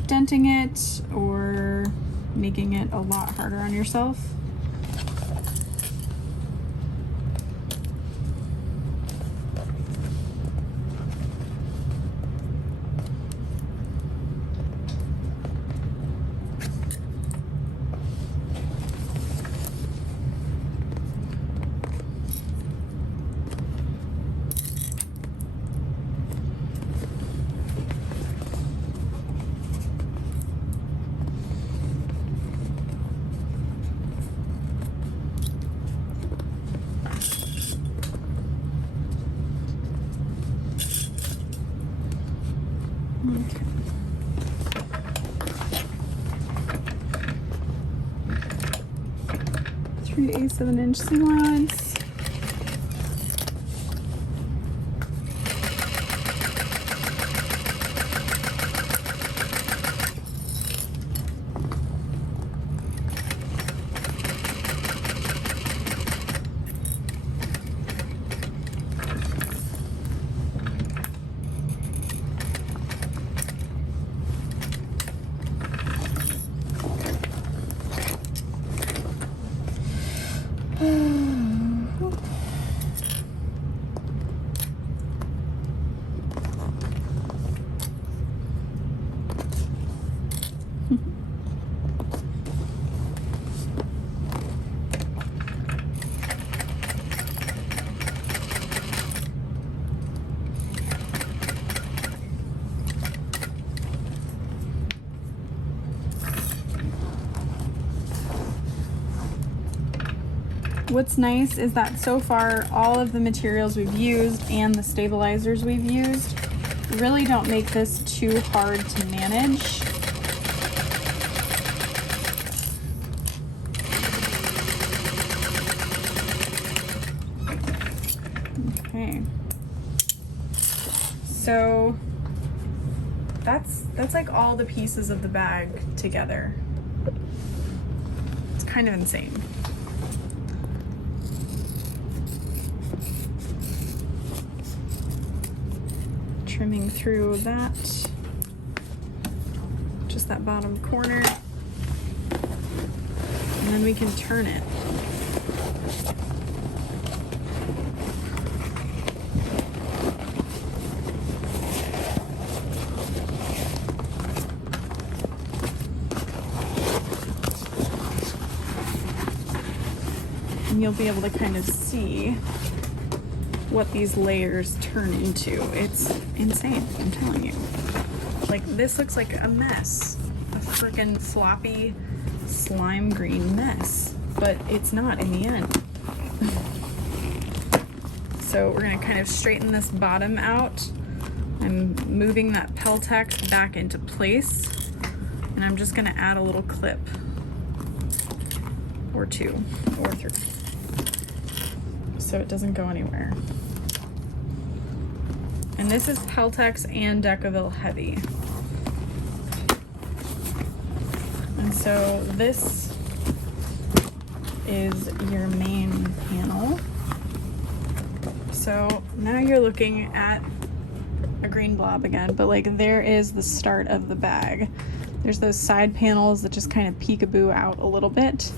denting it or making it a lot harder on yourself. Okay. 3/8 of an inch seam allowance. What's nice is that so far all of the materials we've used and the stabilizers we've used really don't make this too hard to manage. Okay, so that's like all the pieces of the bag together. It's kind of insane. Trimming through that, just that bottom corner, and then we can turn it. And you'll be able to kind of see what these layers turn into. It's insane, I'm telling you. Like, this looks like a mess. A freaking floppy slime green mess. But it's not in the end. So we're gonna kind of straighten this bottom out. I'm moving that Peltex back into place. And I'm just gonna add a little clip. Or two, or three. So it doesn't go anywhere. And this is Peltex and Decaville Heavy. And so this is your main panel. So now you're looking at a green blob again, but like there is the start of the bag. There's those side panels that just kind of peekaboo out a little bit.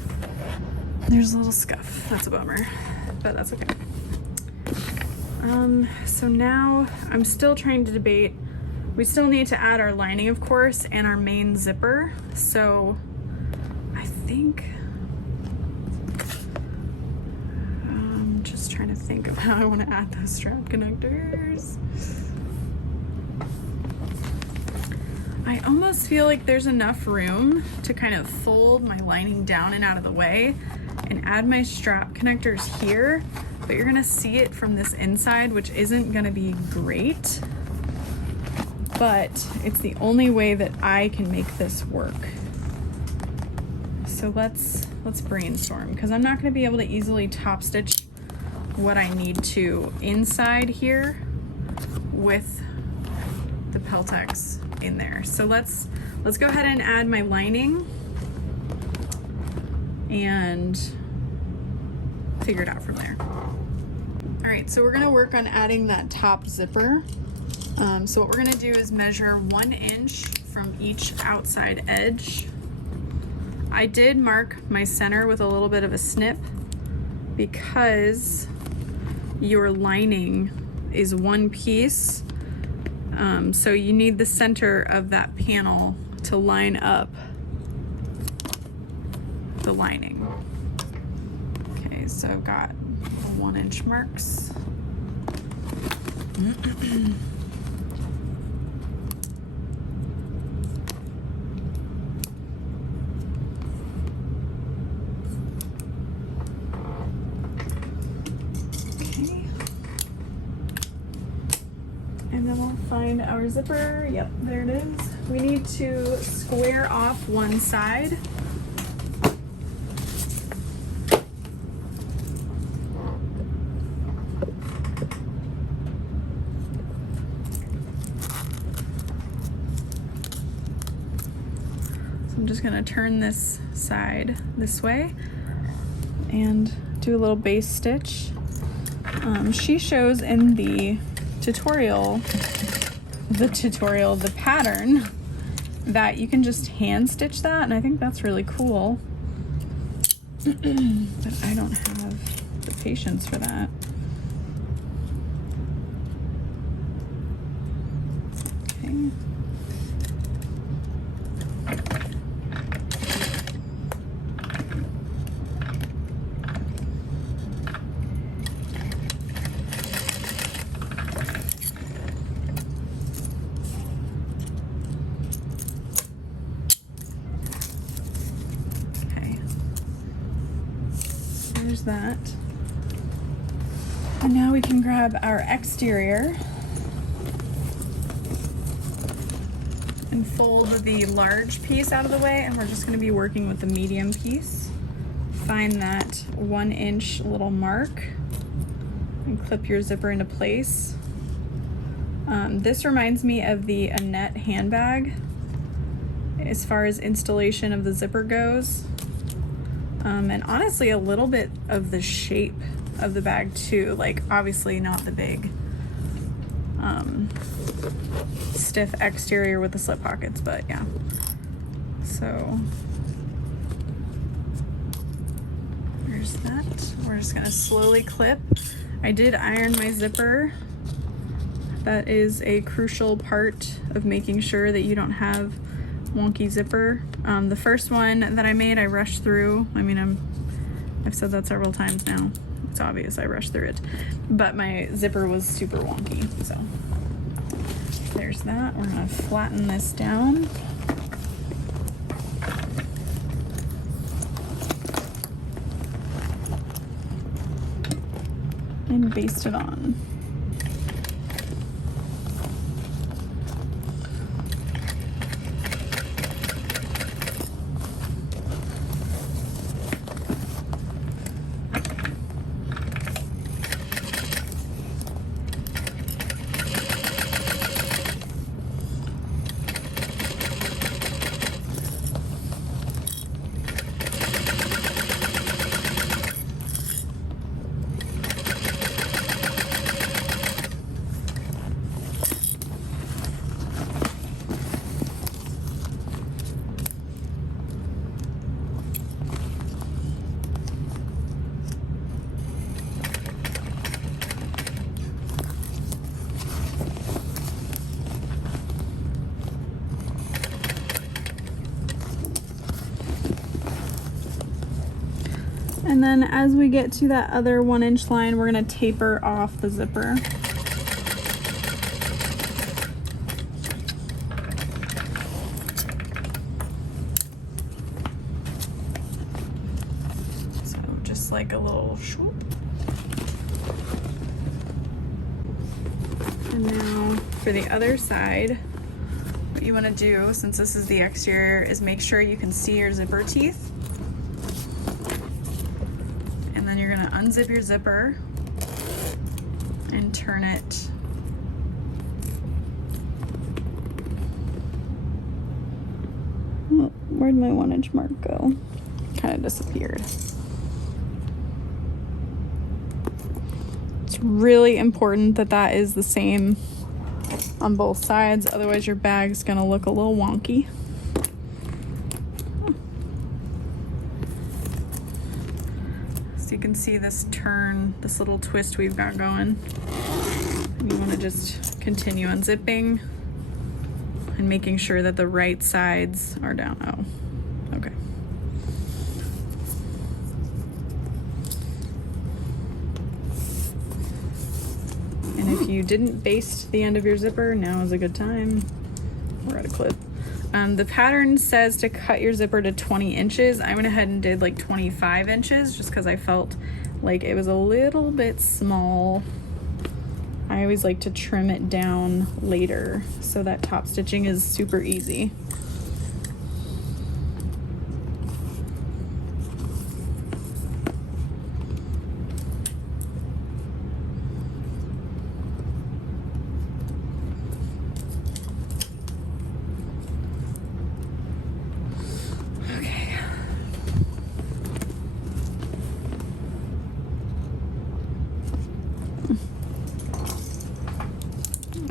There's a little scuff, that's a bummer, but that's okay. So now I'm still trying to debate. We still need to add our lining, of course, and our main zipper. So I think I'm just trying to think of how I want to add those strap connectors. I almost feel like there's enough room to kind of fold my lining down and out of the way and add my strap connectors here. But you're gonna see it from this inside, which isn't gonna be great, but it's the only way that I can make this work. So let's brainstorm, because I'm not gonna be able to easily top stitch what I need to inside here with the Peltex in there. So let's go ahead and add my lining and figure it out from there. All right, so we're gonna work on adding that top zipper. So what we're gonna do is measure 1 inch from each outside edge. I did mark my center with a little bit of a snip because your lining is one piece. So you need the center of that panel to line up the lining. Okay, so I've got 1 inch marks. Okay. And then we'll find our zipper. Yep, there it is. We need to square off one side. I'm just gonna turn this side this way and do a little base stitch. She shows in the pattern that you can just hand stitch that, and I think that's really cool. But I don't have the patience for that. Okay. that. And now we can grab our exterior and fold the large piece out of the way, and we're just going to be working with the medium piece. Find that 1 inch little mark and clip your zipper into place. This reminds me of the Annette handbag as far as installation of the zipper goes. And honestly, a little bit of the shape of the bag too. Like, obviously not the big stiff exterior with the slip pockets, but yeah. So there's that. We're just gonna slowly clip. I did iron my zipper. That is a crucial part of making sure that you don't have wonky zipper. The first one that I made, I rushed through. I mean, I've said that several times now. It's obvious I rushed through it, but my zipper was super wonky. So there's that. We're gonna flatten this down. And baste it on. And then as we get to that other 1 inch line, we're gonna taper off the zipper. So just like a little swoop. And now for the other side, what you wanna do, since this is the exterior, is make sure you can see your zipper teeth. You're going to unzip your zipper and turn it where'd my 1 inch mark go? Kind of disappeared. It's really important that that is the same on both sides, otherwise your bag's going to look a little wonky. You can see this turn, this little twist we've got going. And you want to just continue unzipping and making sure that the right sides are down. Oh, okay. And if you didn't baste the end of your zipper, now is a good time. We're at a clip. The pattern says to cut your zipper to 20 inches. I went ahead and did like 25 inches just because I felt like it was a little bit small. I always like to trim it down later so that top stitching is super easy.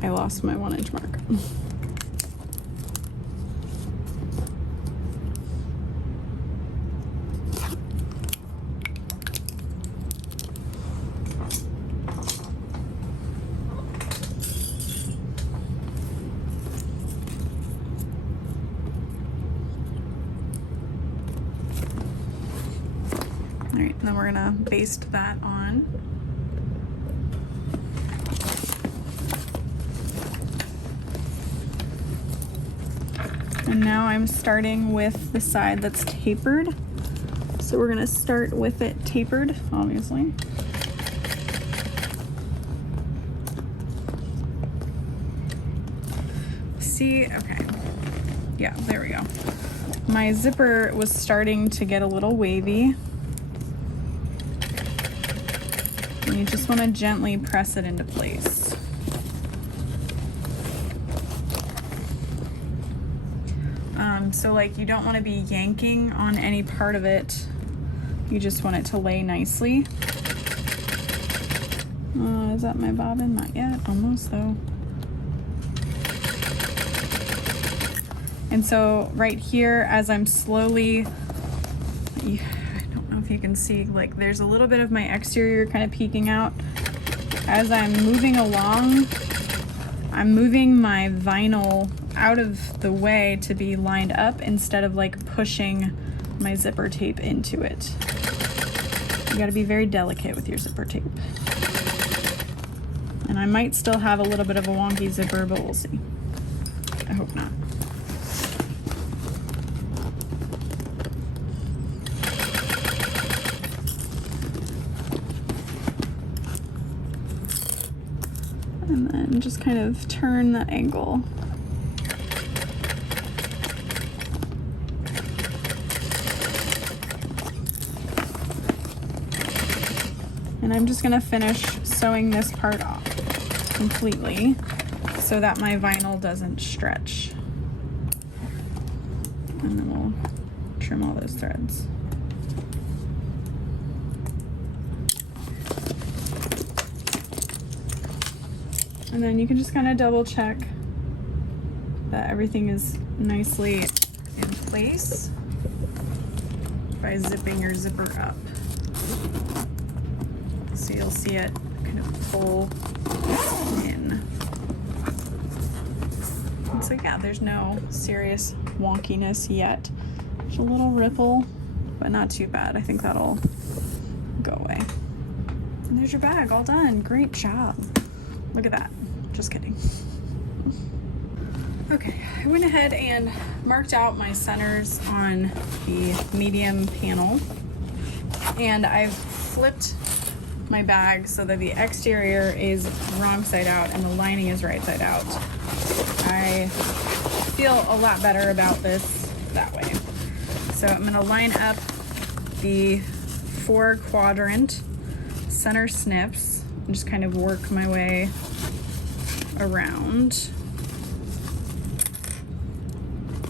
I lost my 1 inch mark. All right, and then we're gonna baste that on. And now I'm starting with the side that's tapered. So So we're gonna start with it tapered, obviously. See, okay. Yeah, there we go. My zipper was starting to get a little wavy. And you just want to gently press it into place. So like you don't want to be yanking on any part of it. You just want it to lay nicely. Is that my bobbin? Not yet, almost though. And so right here, as I'm slowly, I don't know if you can see, like there's a little bit of my exterior kind of peeking out. As I'm moving along, I'm moving my vinyl out of the way to be lined up instead of like pushing my zipper tape into it. You gotta be very delicate with your zipper tape. And I might still have a little bit of a wonky zipper, but we'll see. I hope not. And then just kind of turn the angle. And I'm just gonna finish sewing this part off completely so that my vinyl doesn't stretch. And then we'll trim all those threads. And then you can just kind of double check that everything is nicely in place by zipping your zipper up. So you'll see it kind of pull in. And so yeah, there's no serious wonkiness yet. There's a little ripple, but not too bad. I think that'll go away. And there's your bag, all done. Great job. Look at that. Just kidding. Okay, I went ahead and marked out my centers on the medium panel, and I've flipped my bag so that the exterior is wrong side out and the lining is right side out. I feel a lot better about this that way. So I'm gonna line up the 4-quadrant center snips and just kind of work my way around.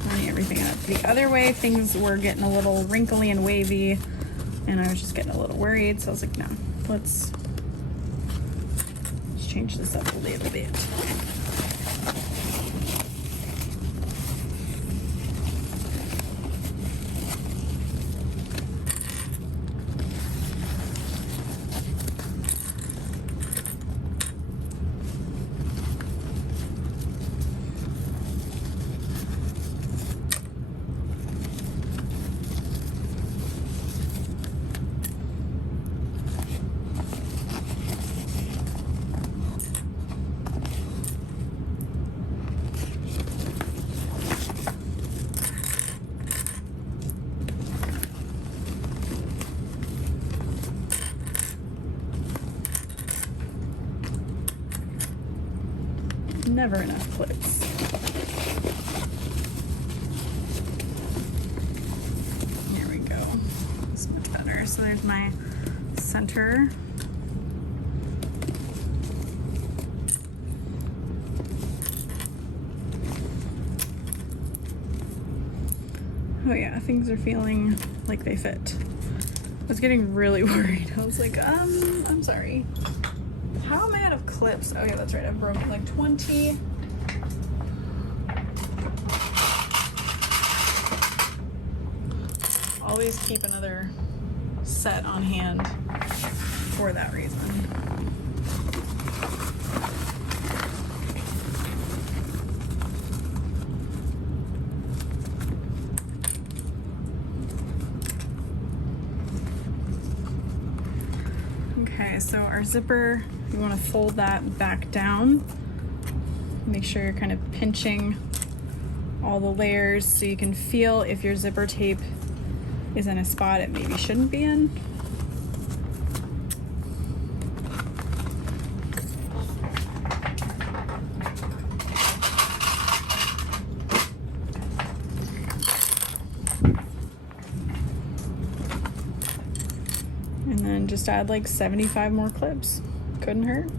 Lining everything up. The other way, things were getting a little wrinkly and wavy, and I was just getting a little worried, so I was like, no, let's change this up a little bit. Never enough clips. Here we go. That's much better. So there's my center. Oh yeah, things are feeling like they fit. I was getting really worried. I was like, I'm sorry. How am I out of clips? Oh yeah, that's right. I've broken like 20. Always keep another set on hand for that reason. Okay, so our zipper, you want to fold that back down. Make sure you're kind of pinching all the layers so you can feel if your zipper tape is in a spot it maybe shouldn't be in. And then just add like 75 more clips. Couldn't hurt.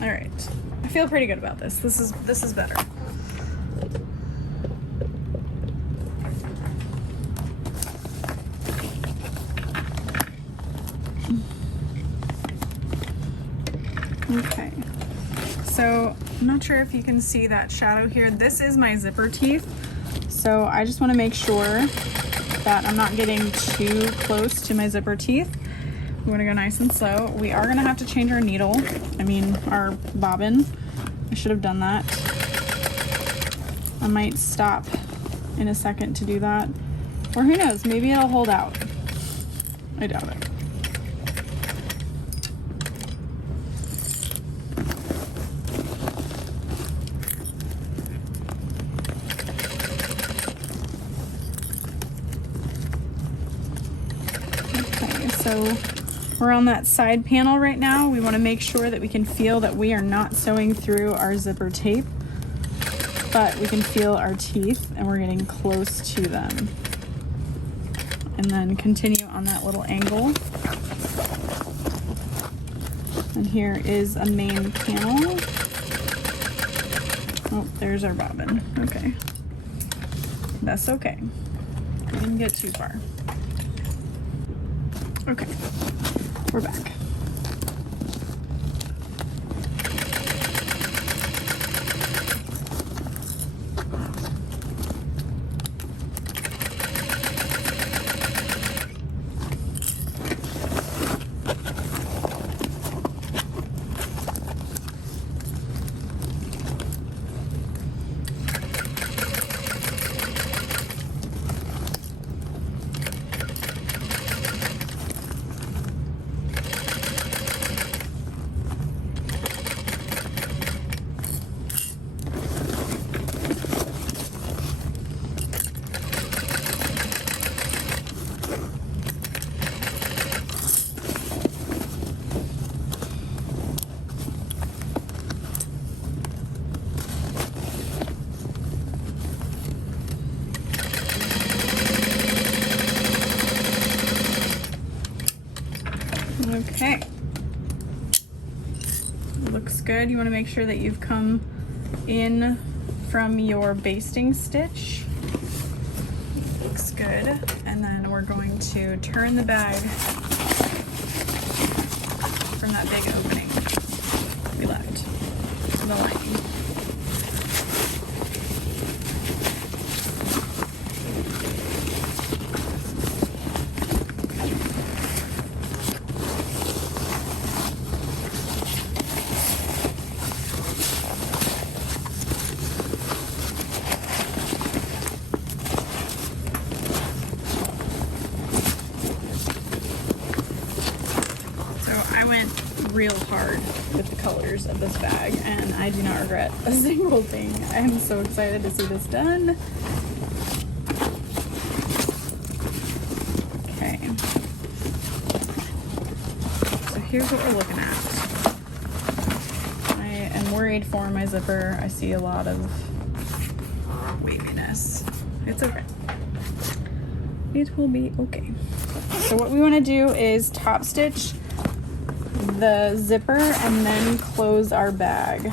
All right, I feel pretty good about this. This is better. Okay, so I'm not sure if you can see that shadow here. This is my zipper teeth, so I just want to make sure that I'm not getting too close to my zipper teeth. We want to go nice and slow. We are going to have to change our needle. I mean, our bobbin. I should have done that. I might stop in a second to do that. Or who knows, maybe it'll hold out. I doubt it. Okay, so we're on that side panel right now. We want to make sure that we can feel that we are not sewing through our zipper tape, but we can feel our teeth and we're getting close to them. And then continue on that little angle. And here is a main panel. Oh, there's our bobbin. Okay. That's okay. We didn't get too far. Okay. We're back. Okay, looks good. You want to make sure that you've come in from your basting stitch. Looks good. And then we're going to turn the bag from that big opening we left to the lining. Real hard with the colors of this bag, and I do not regret a single thing. I am so excited to see this done. Okay, so here's what we're looking at. I am worried for my zipper. I see a lot of waviness. It's okay. It will be okay. So what we want to do is top stitch the zipper and then close our bag.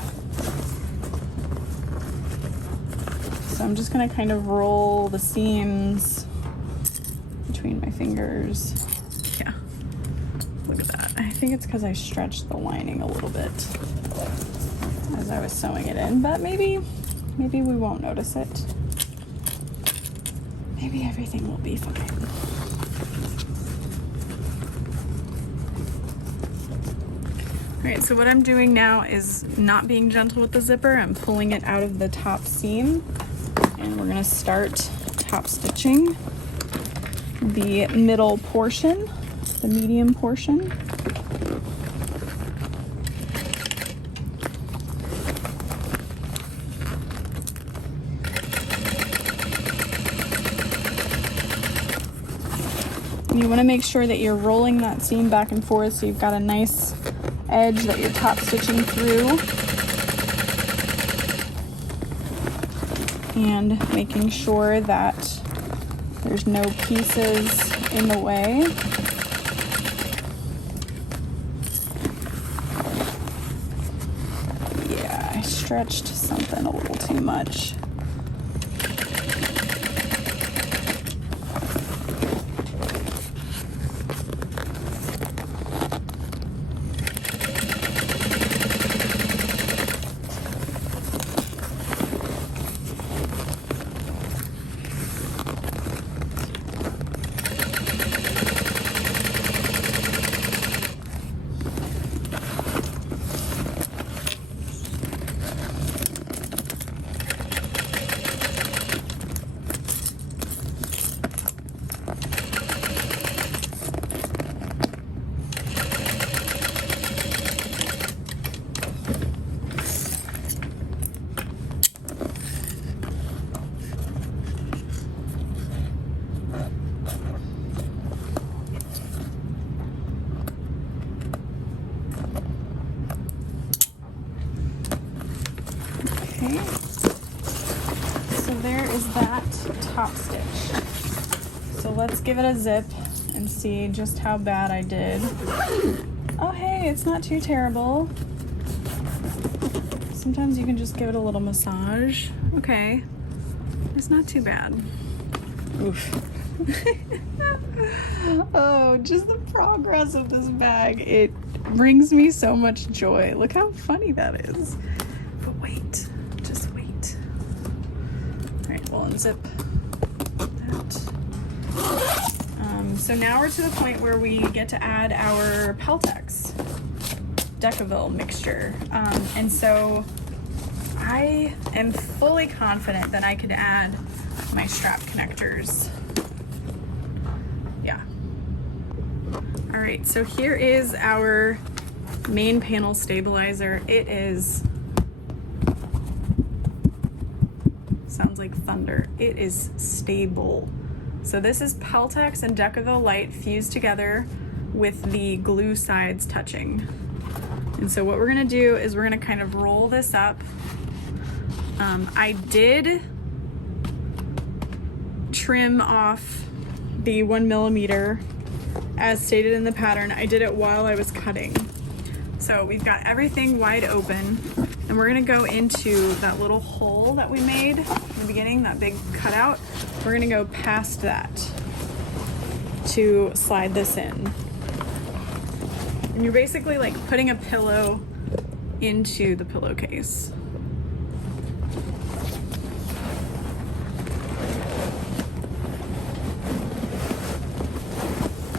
So I'm just going to kind of roll the seams between my fingers. Yeah, look at that. I think it's because I stretched the lining a little bit as I was sewing it in, but maybe we won't notice it. Maybe everything will be fine. Alright, so what I'm doing now is not being gentle with the zipper. I'm pulling it out of the top seam, and we're going to start top stitching the middle portion, the medium portion. And you want to make sure that you're rolling that seam back and forth so you've got a nice edge that you're top stitching through. And making sure that there's no pieces in the way. Yeah, I stretched something a little too much. Okay, so there is that top stitch. So let's give it a zip and see just how bad I did. Oh hey, it's not too terrible. Sometimes you can just give it a little massage. Okay, it's not too bad. Oof. Oh, just the progress of this bag. It brings me so much joy. Look how funny that is. But wait, just wait. All right, we'll unzip that. So now we're to the point where we get to add our Peltex Decaville mixture. And so I am fully confident that I could add my strap connectors. Yeah. All right, so here is our main panel stabilizer. It is, sounds like thunder. It is stable. So this is Peltex and Decaville Light fused together with the glue sides touching. And so what we're gonna do is we're gonna kind of roll this up. I did trim off the 1mm as stated in the pattern. I did it while I was cutting. So we've got everything wide open, and we're gonna go into that little hole that we made in the beginning, that big cutout. We're gonna go past that to slide this in. And you're basically like putting a pillow into the pillowcase.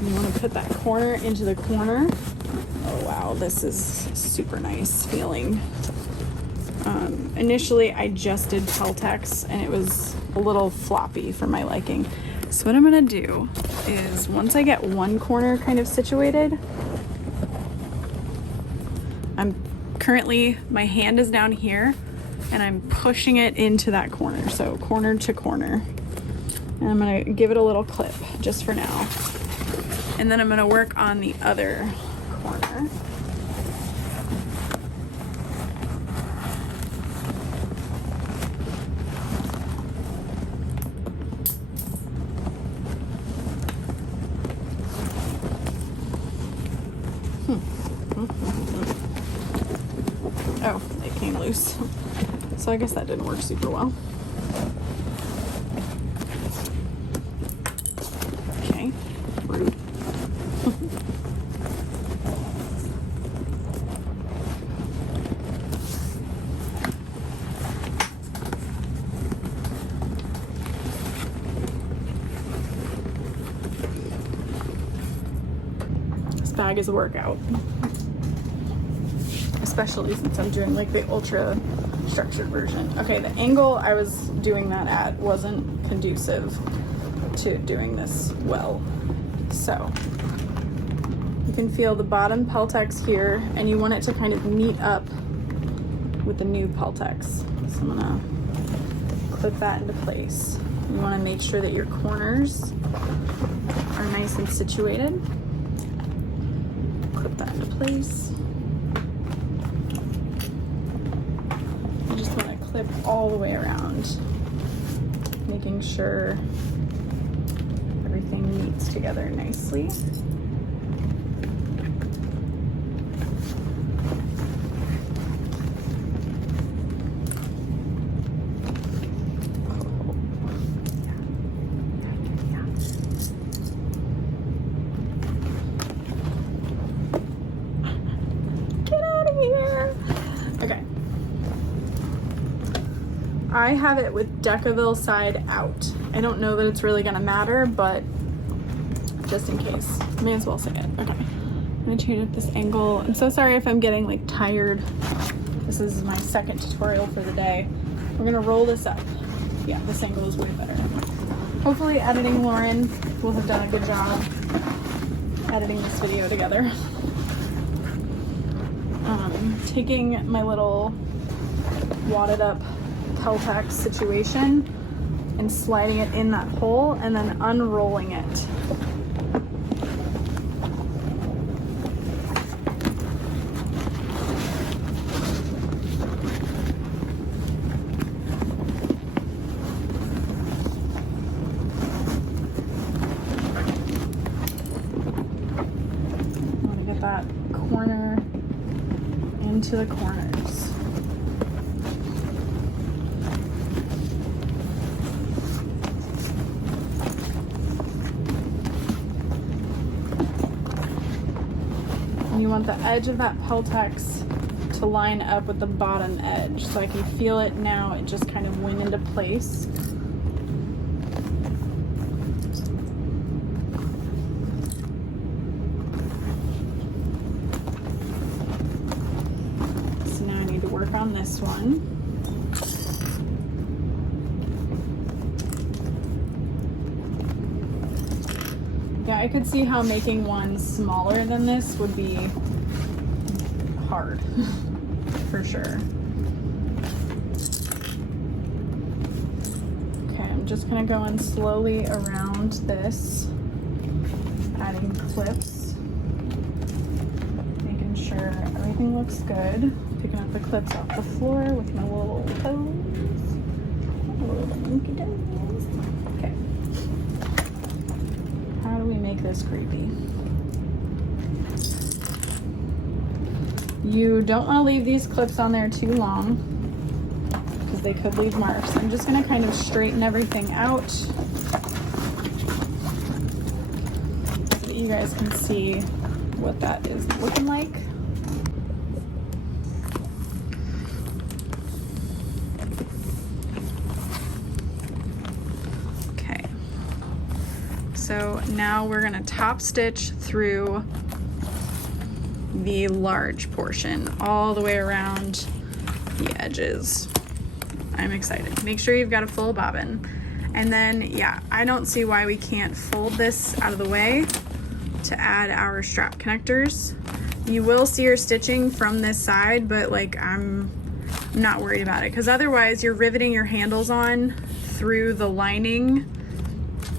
You want to put that corner into the corner. Oh wow, this is super nice feeling. Initially I just did Peltex and it was a little floppy for my liking. So what I'm gonna do is once I get one corner kind of situated, my hand is down here and I'm pushing it into that corner. So corner to corner. And I'm gonna give it a little clip just for now. And then I'm gonna work on the other corner. Oh, it came loose. So I guess that didn't work super well. Okay, rude. This bag is a workout. Especially since I'm doing like the ultra structured version. Okay, the angle I was doing that at wasn't conducive to doing this well. So you can feel the bottom Peltex here, and you want it to kind of meet up with the new Peltex. So I'm gonna clip that into place. You want to make sure that your corners are nice and situated. Clip that into place. You just want to clip all the way around, making sure everything meets together nicely. I have it with Decaville side out. I don't know that it's really gonna matter, but just in case, may as well say it. Okay, I'm gonna change up this angle. I'm so sorry if I'm getting like tired. This is my second tutorial for the day. We're gonna roll this up. Yeah, this angle is way better. Hopefully editing Lauren will have done a good job editing this video together. Taking my little wadded up Peltex situation and sliding it in that hole and then unrolling it. I want to get that corner into the corners. You want the edge of that Peltex to line up with the bottom edge. So I can feel it now, it just kind of went into place. So now I need to work on this one. Yeah, I could see how making one smaller than this would be hard, for sure. Okay, I'm just gonna go in slowly around this, adding clips, making sure everything looks good. Picking up the clips off the floor with my little toes, little monkey toes. Okay. How do we make this creepy? You don't want to leave these clips on there too long because they could leave marks. I'm just going to kind of straighten everything out so that you guys can see what that is looking like. Okay. So now we're going to top stitch through the large portion all the way around the edges. I'm excited. Make sure you've got a full bobbin. And then, yeah, I don't see why we can't fold this out of the way to add our strap connectors. You will see your stitching from this side, but like I'm not worried about it because otherwise you're riveting your handles on through the lining,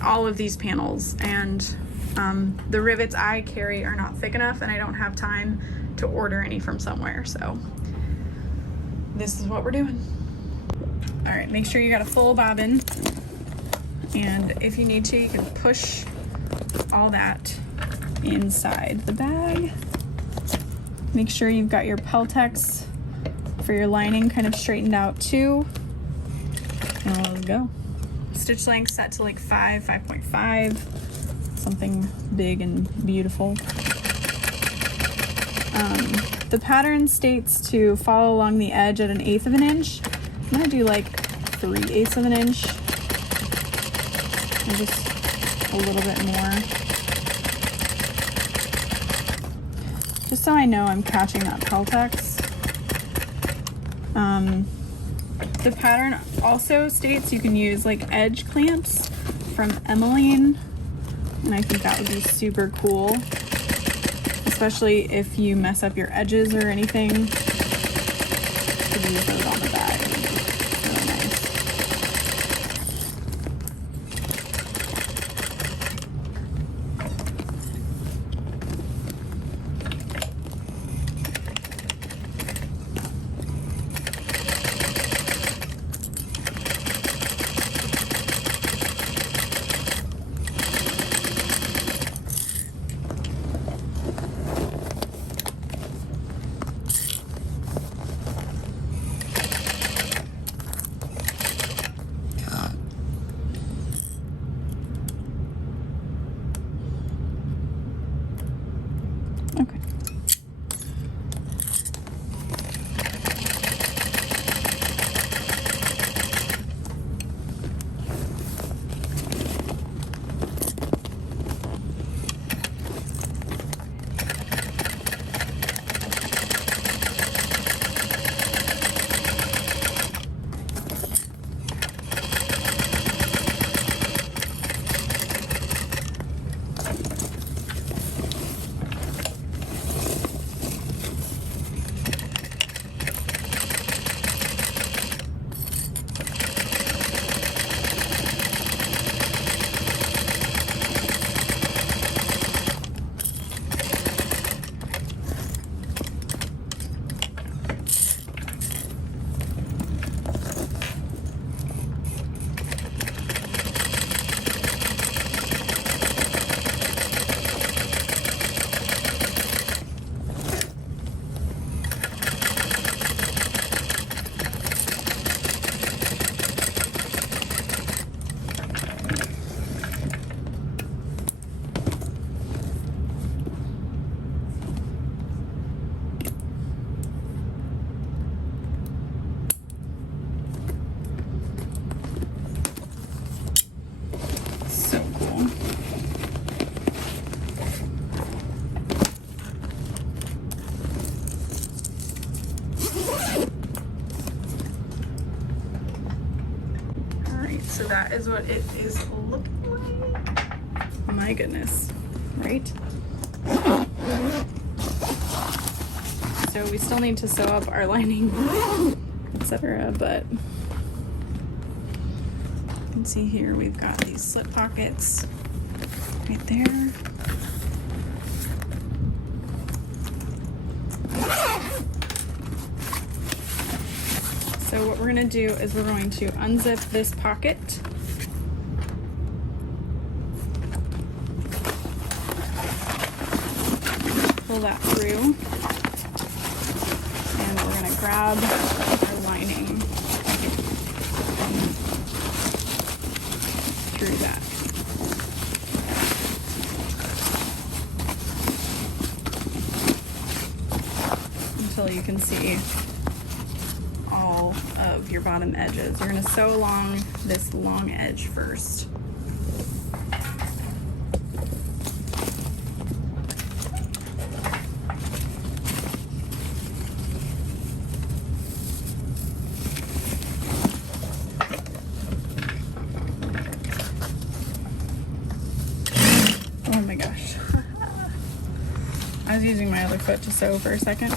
all of these panels, and the rivets I carry are not thick enough and I don't have time to order any from somewhere, so this is what we're doing. All right, make sure you got a full bobbin, and if you need to, you can push all that inside the bag. Make sure you've got your Peltex for your lining kind of straightened out too, and let's go. Stitch length set to like 5.5, something big and beautiful. The pattern states to follow along the edge at 1/8 of an inch. I'm gonna do like 3/8 of an inch, and just a little bit more, just so I know I'm catching that Peltex. The pattern also states you can use like edge clamps from Emmeline, and I think that would be super cool, especially if you mess up your edges or anything. You could use those on the bag. Really nice. that is what it is looking like. My goodness, right? So we still need to sew up our lining, etc. But you can see here we've got these slip pockets right there. So what we're going to do is we're going to unzip this pocket. Pull that through. And we're going to grab our lining through that. Until you can see all of your bottom edges. You're going to sew along this long edge first. Oh my gosh. I was using my other foot to sew for a second.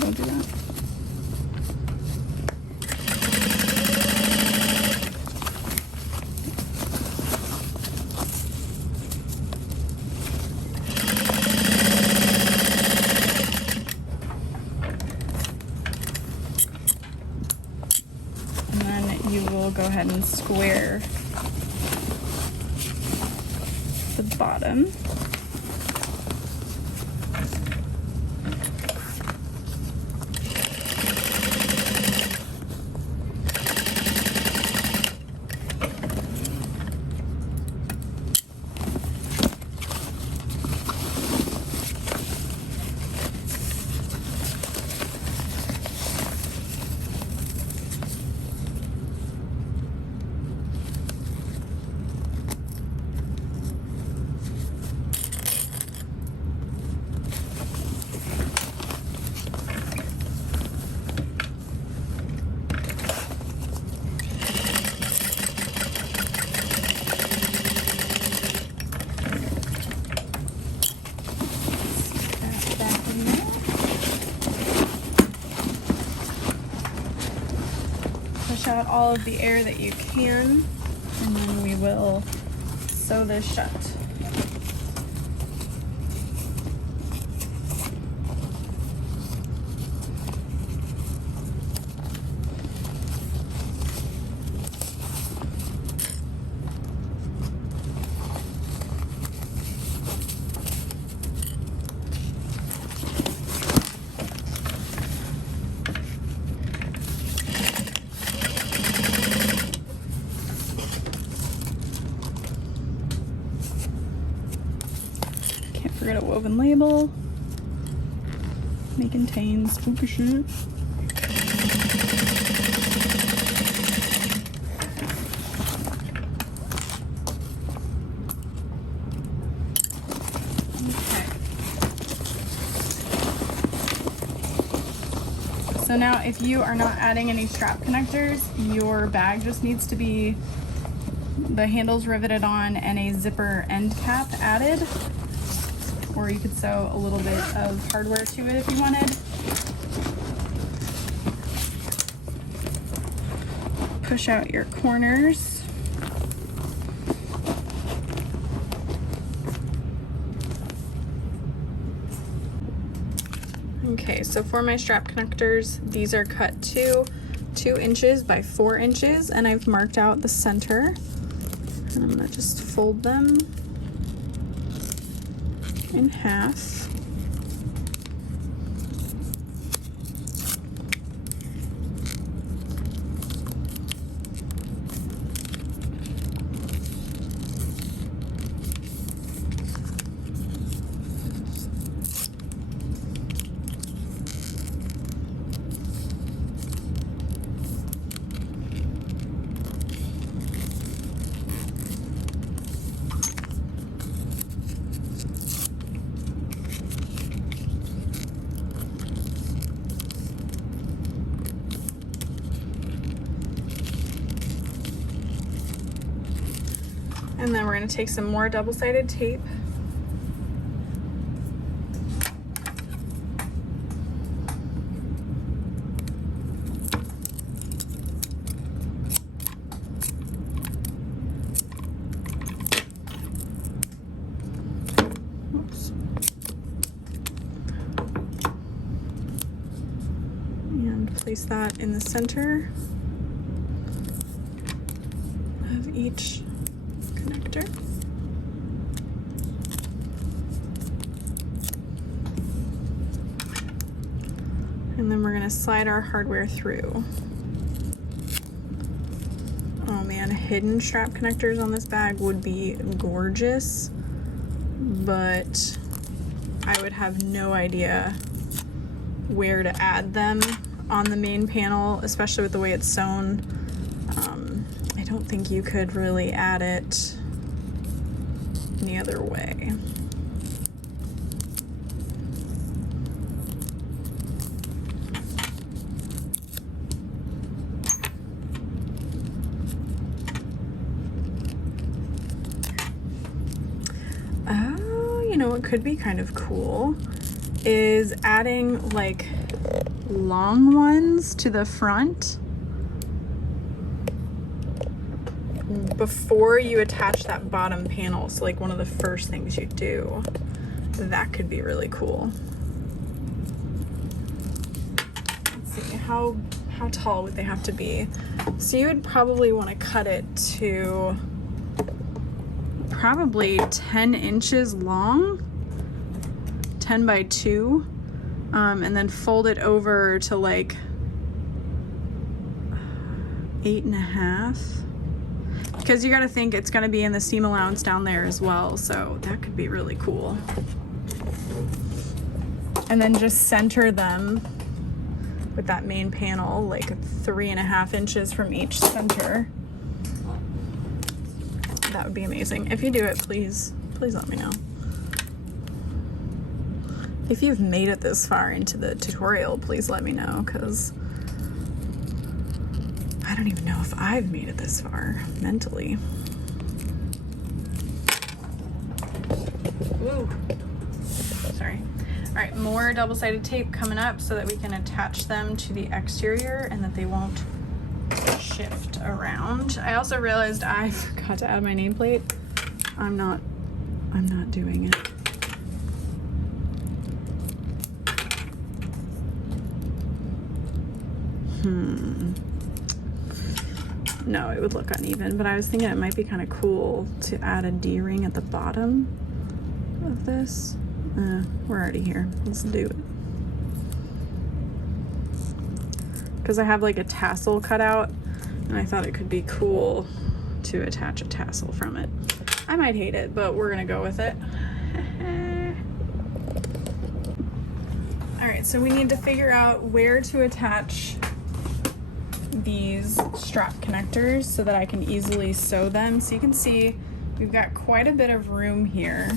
Don't do that. And then you will go ahead and square the bottom. Out all of the air that you can, and then we will sew this shut. Forget a woven label. May contain spooky shit. Okay. So now if you are not adding any strap connectors, your bag just needs to be the handles riveted on and a zipper end cap added. Or you could sew a little bit of hardware to it if you wanted. Push out your corners. Okay, so for my strap connectors, these are cut to 2 inches by 4 inches, and I've marked out the center. And I'm gonna just fold them in half. And then we're going to take some more double-sided tape. Oops. And place that in the center of each connector. And then we're going to slide our hardware through. Oh man, hidden strap connectors on this bag would be gorgeous, but I would have no idea where to add them on the main panel, especially with the way it's sewn. I don't think you could really add it any other way. Oh, you know what could be kind of cool is adding like long ones to the front before you attach that bottom panel. So like one of the first things you do, that could be really cool. Let's see, how tall would they have to be? So you would probably want to cut it to probably 10 inches long, 10 by 2, and then fold it over to like 8.5. Because you got to think it's going to be in the seam allowance down there as well, so that could be really cool. And then just center them with that main panel, like 3.5 inches from each center. That would be amazing. If you do it, please let me know. If you've made it this far into the tutorial, please let me know, because I don't even know if I've made it this far mentally. Ooh. Sorry. All right, more double-sided tape coming up so that we can attach them to the exterior and that they won't shift around. I also realized I forgot to add my nameplate. I'm not doing it. No, it would look uneven, but I was thinking it might be kind of cool to add a D-ring at the bottom of this. We're already here. Let's do it. Because I have like a tassel cut out, and I thought it could be cool to attach a tassel from it. I might hate it, but we're gonna go with it. All right, so we need to figure out where to attach these strap connectors so that I can easily sew them. So you can see we've got quite a bit of room here.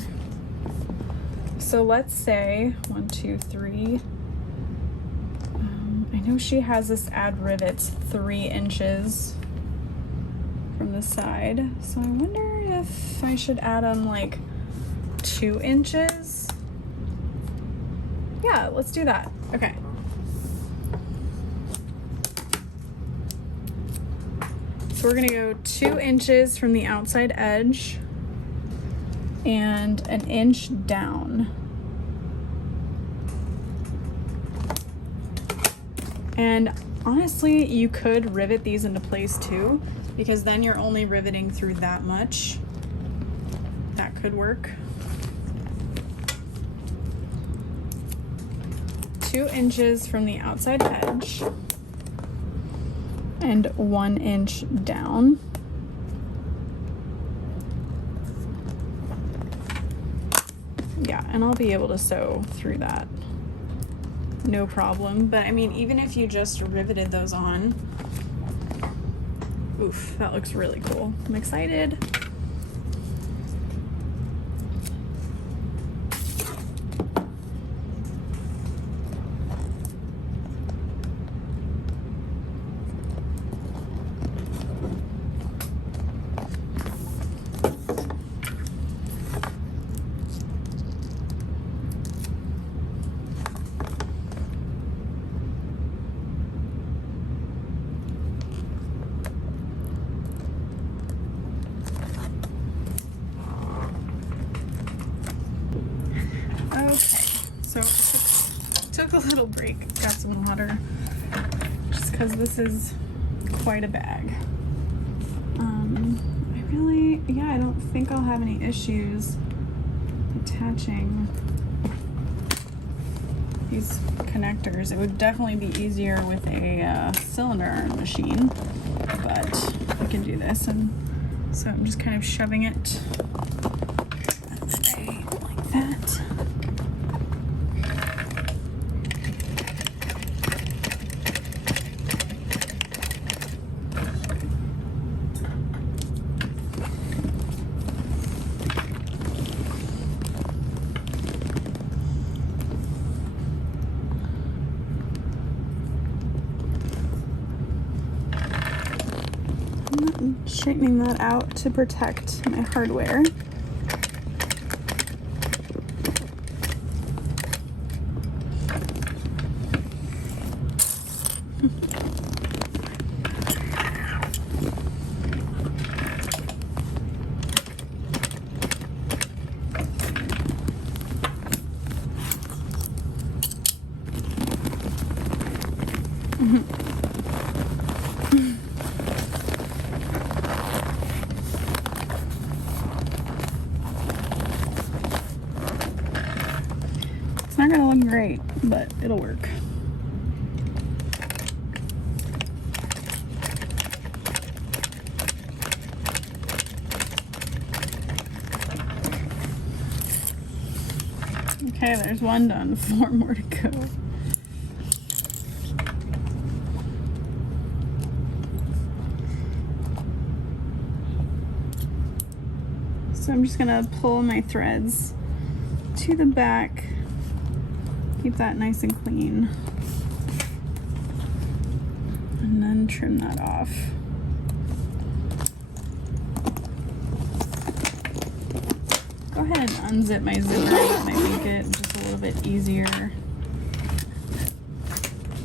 So let's say 1, 2, 3. I know she has this add rivets 3 inches from the side. So I wonder if I should add them like 2 inches. Yeah, let's do that. Okay. So we're gonna go 2 inches from the outside edge and 1 inch down. And honestly, you could rivet these into place too, because then you're only riveting through that much. That could work. 2 inches from the outside edge and 1 inch down. Yeah, and I'll be able to sew through that, no problem. But I mean, even if you just riveted those on, oof, that looks really cool. I'm excited. So took a little break, got some water, just because this is quite a bag. I don't think I'll have any issues attaching these connectors. It would definitely be easier with a cylinder machine, but I can do this. And so I'm just kind of shoving it like that. I'm straightening that out to protect my hardware. It's not gonna look great, but it'll work. Okay, there's one done, 4 more to go. So I'm just gonna pull my threads to the back, keep that nice and clean, and then trim that off. Go ahead and unzip my zipper, that might make it just a little bit easier.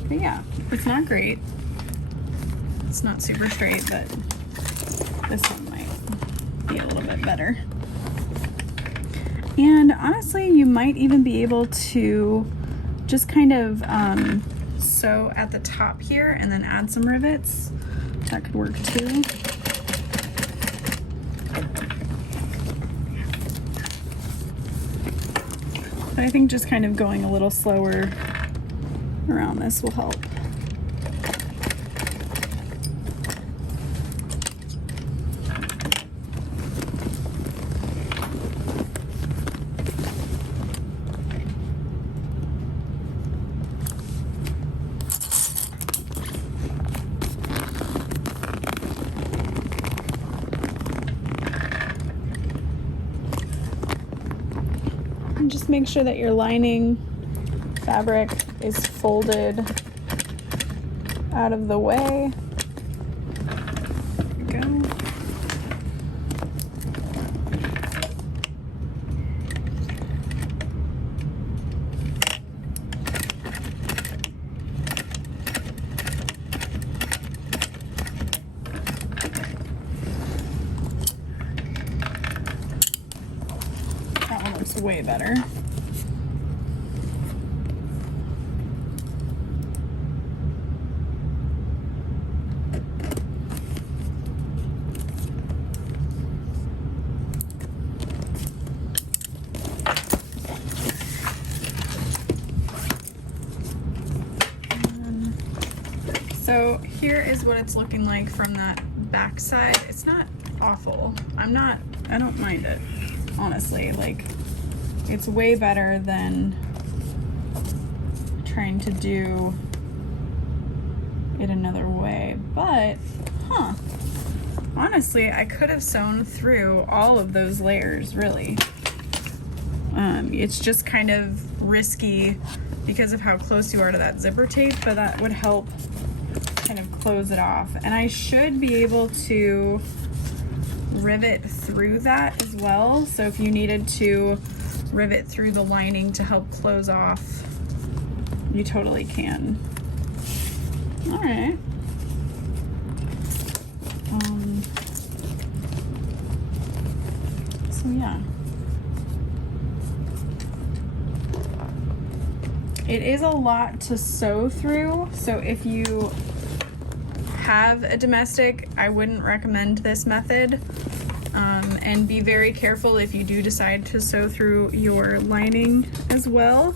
But yeah, it's not great. It's not super straight, but this one might be a little bit better. And honestly, you might even be able to just kind of sew at the top here and then add some rivets. That could work too. But I think just kind of going a little slower around this will help. And just make sure that your lining fabric is folded out of the way. There we go. That one looks way better. So here is what it's looking like from that back side. It's not awful. I don't mind it, honestly. Like, it's way better than trying to do it another way. But, honestly, I could have sewn through all of those layers, really. It's just kind of risky because of how close you are to that zipper tape, but that would help kind of close it off. And I should be able to rivet through that as well. So if you needed to rivet through the lining to help close off, you totally can. All right. So yeah. It is a lot to sew through, so if you have a domestic, I wouldn't recommend this method. And be very careful if you do decide to sew through your lining as well,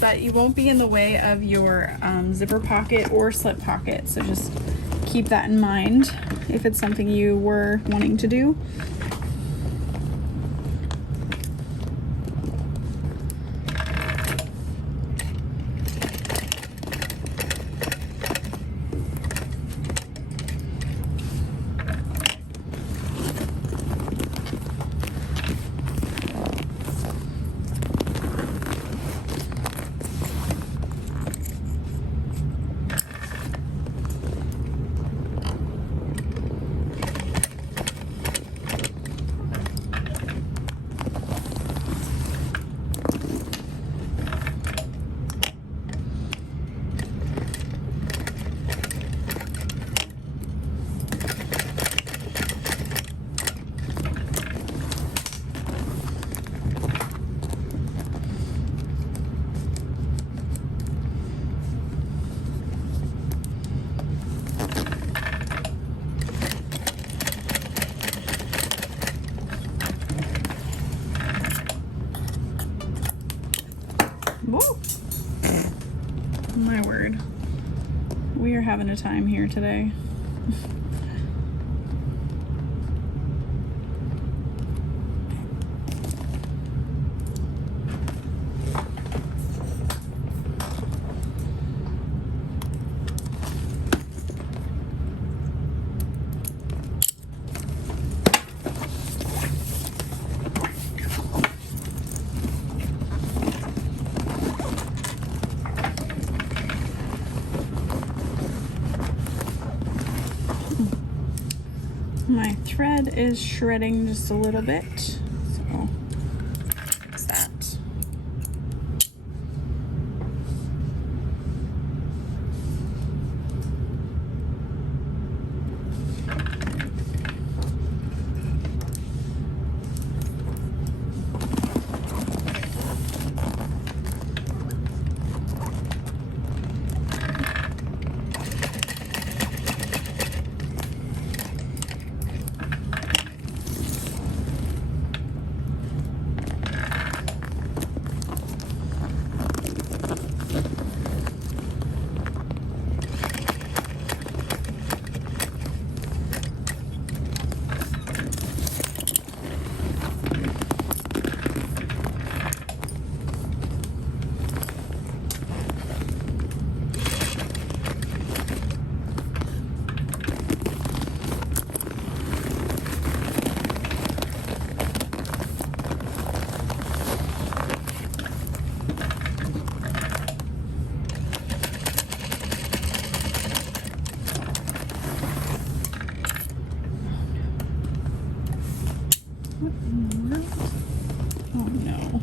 but you won't be in the way of your zipper pocket or slip pocket, so just keep that in mind if it's something you were wanting to do. Whoa. My word. We are having a time here today. My thread is shredding just a little bit, so fix that. Oh no.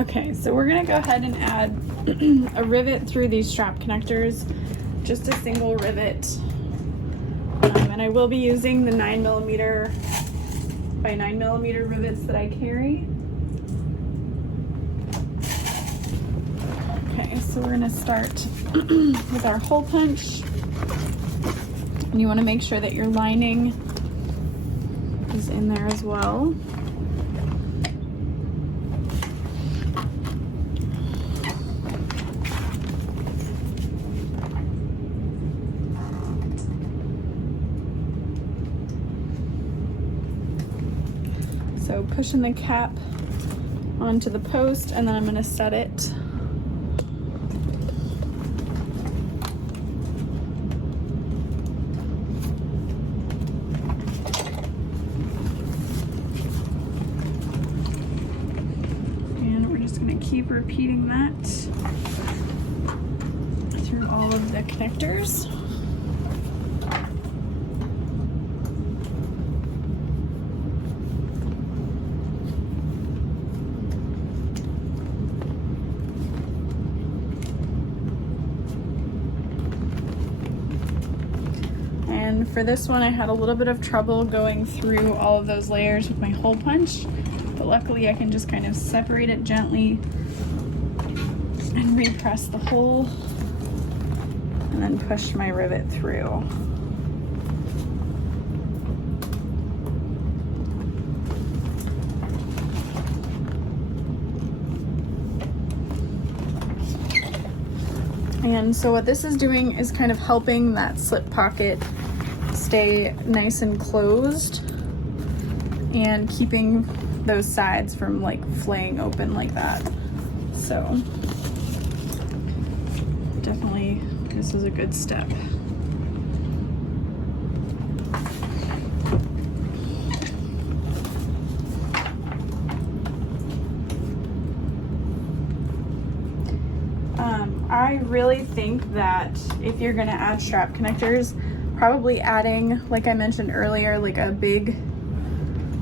Okay, so we're gonna go ahead and add a rivet through these strap connectors, just a single rivet. And I will be using the 9mm by 9mm rivets that I carry. Okay, so we're gonna start with our hole punch. And you wanna make sure that your lining is in there as well. So pushing the cap onto the post, and then I'm gonna set it. And we're just gonna keep repeating that through all of the connectors. for this one I had a little bit of trouble going through all of those layers with my hole punch, but luckily I can just kind of separate it gently and repress the hole and then push my rivet through. And so what this is doing is kind of helping that slip pocket stay nice and closed and keeping those sides from like flaying open like that. So definitely this is a good step. I really think that if you're gonna add strap connectors, probably adding, like I mentioned earlier, like a big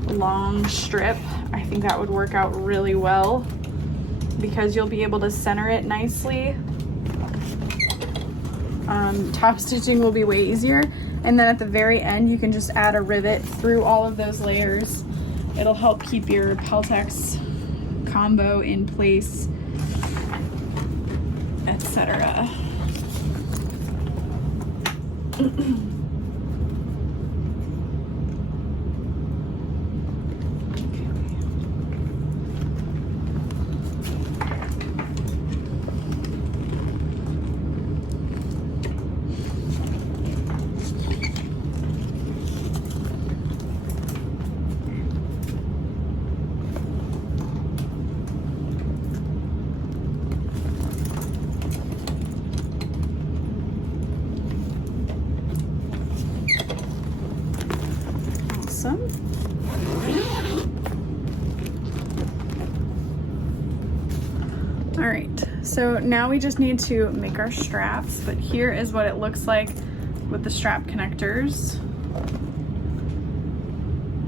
long strip, I think that would work out really well because you'll be able to center it nicely. Top stitching will be way easier, and then at the very end you can just add a rivet through all of those layers. It'll help keep your Peltex combo in place, etc. All right, so now we just need to make our straps, but here is what it looks like with the strap connectors.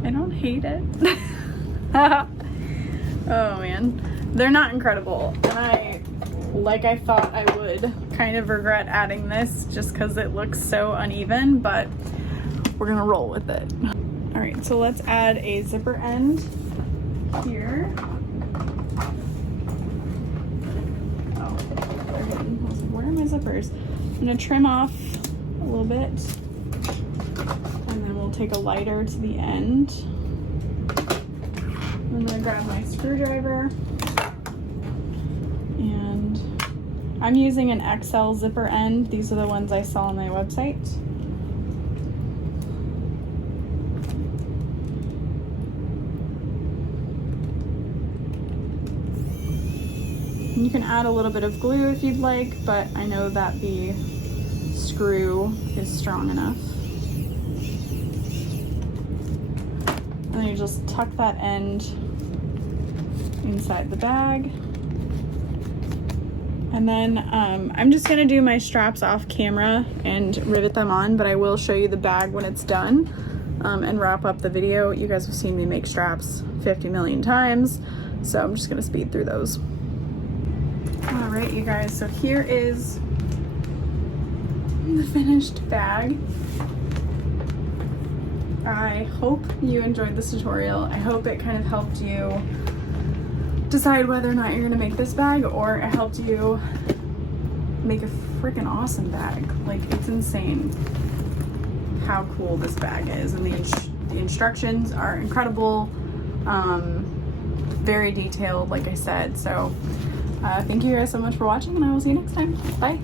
I don't hate it. Oh man, they're not incredible, and like I thought I would kind of regret adding this just because it looks so uneven, but we're gonna roll with it. All right, so let's add a zipper end here. Oh, they're hidden. I was like, where are my zippers? I'm gonna trim off a little bit, and then we'll take a lighter to the end. I'm gonna grab my screwdriver, and I'm using an XL zipper end. These are the ones I saw on my website. You can add a little bit of glue if you'd like, but I know that the screw is strong enough. And then you just tuck that end inside the bag. And then I'm just gonna do my straps off camera and rivet them on, but I will show you the bag when it's done and wrap up the video. You guys have seen me make straps 50 million times, so I'm just gonna speed through those. All right, you guys, so here is the finished bag. I hope you enjoyed this tutorial. I hope it kind of helped you decide whether or not you're gonna make this bag, or it helped you make a freaking awesome bag. Like, it's insane how cool this bag is, and the instructions are incredible, very detailed, like I said. So thank you guys so much for watching, and I will see you next time. Bye.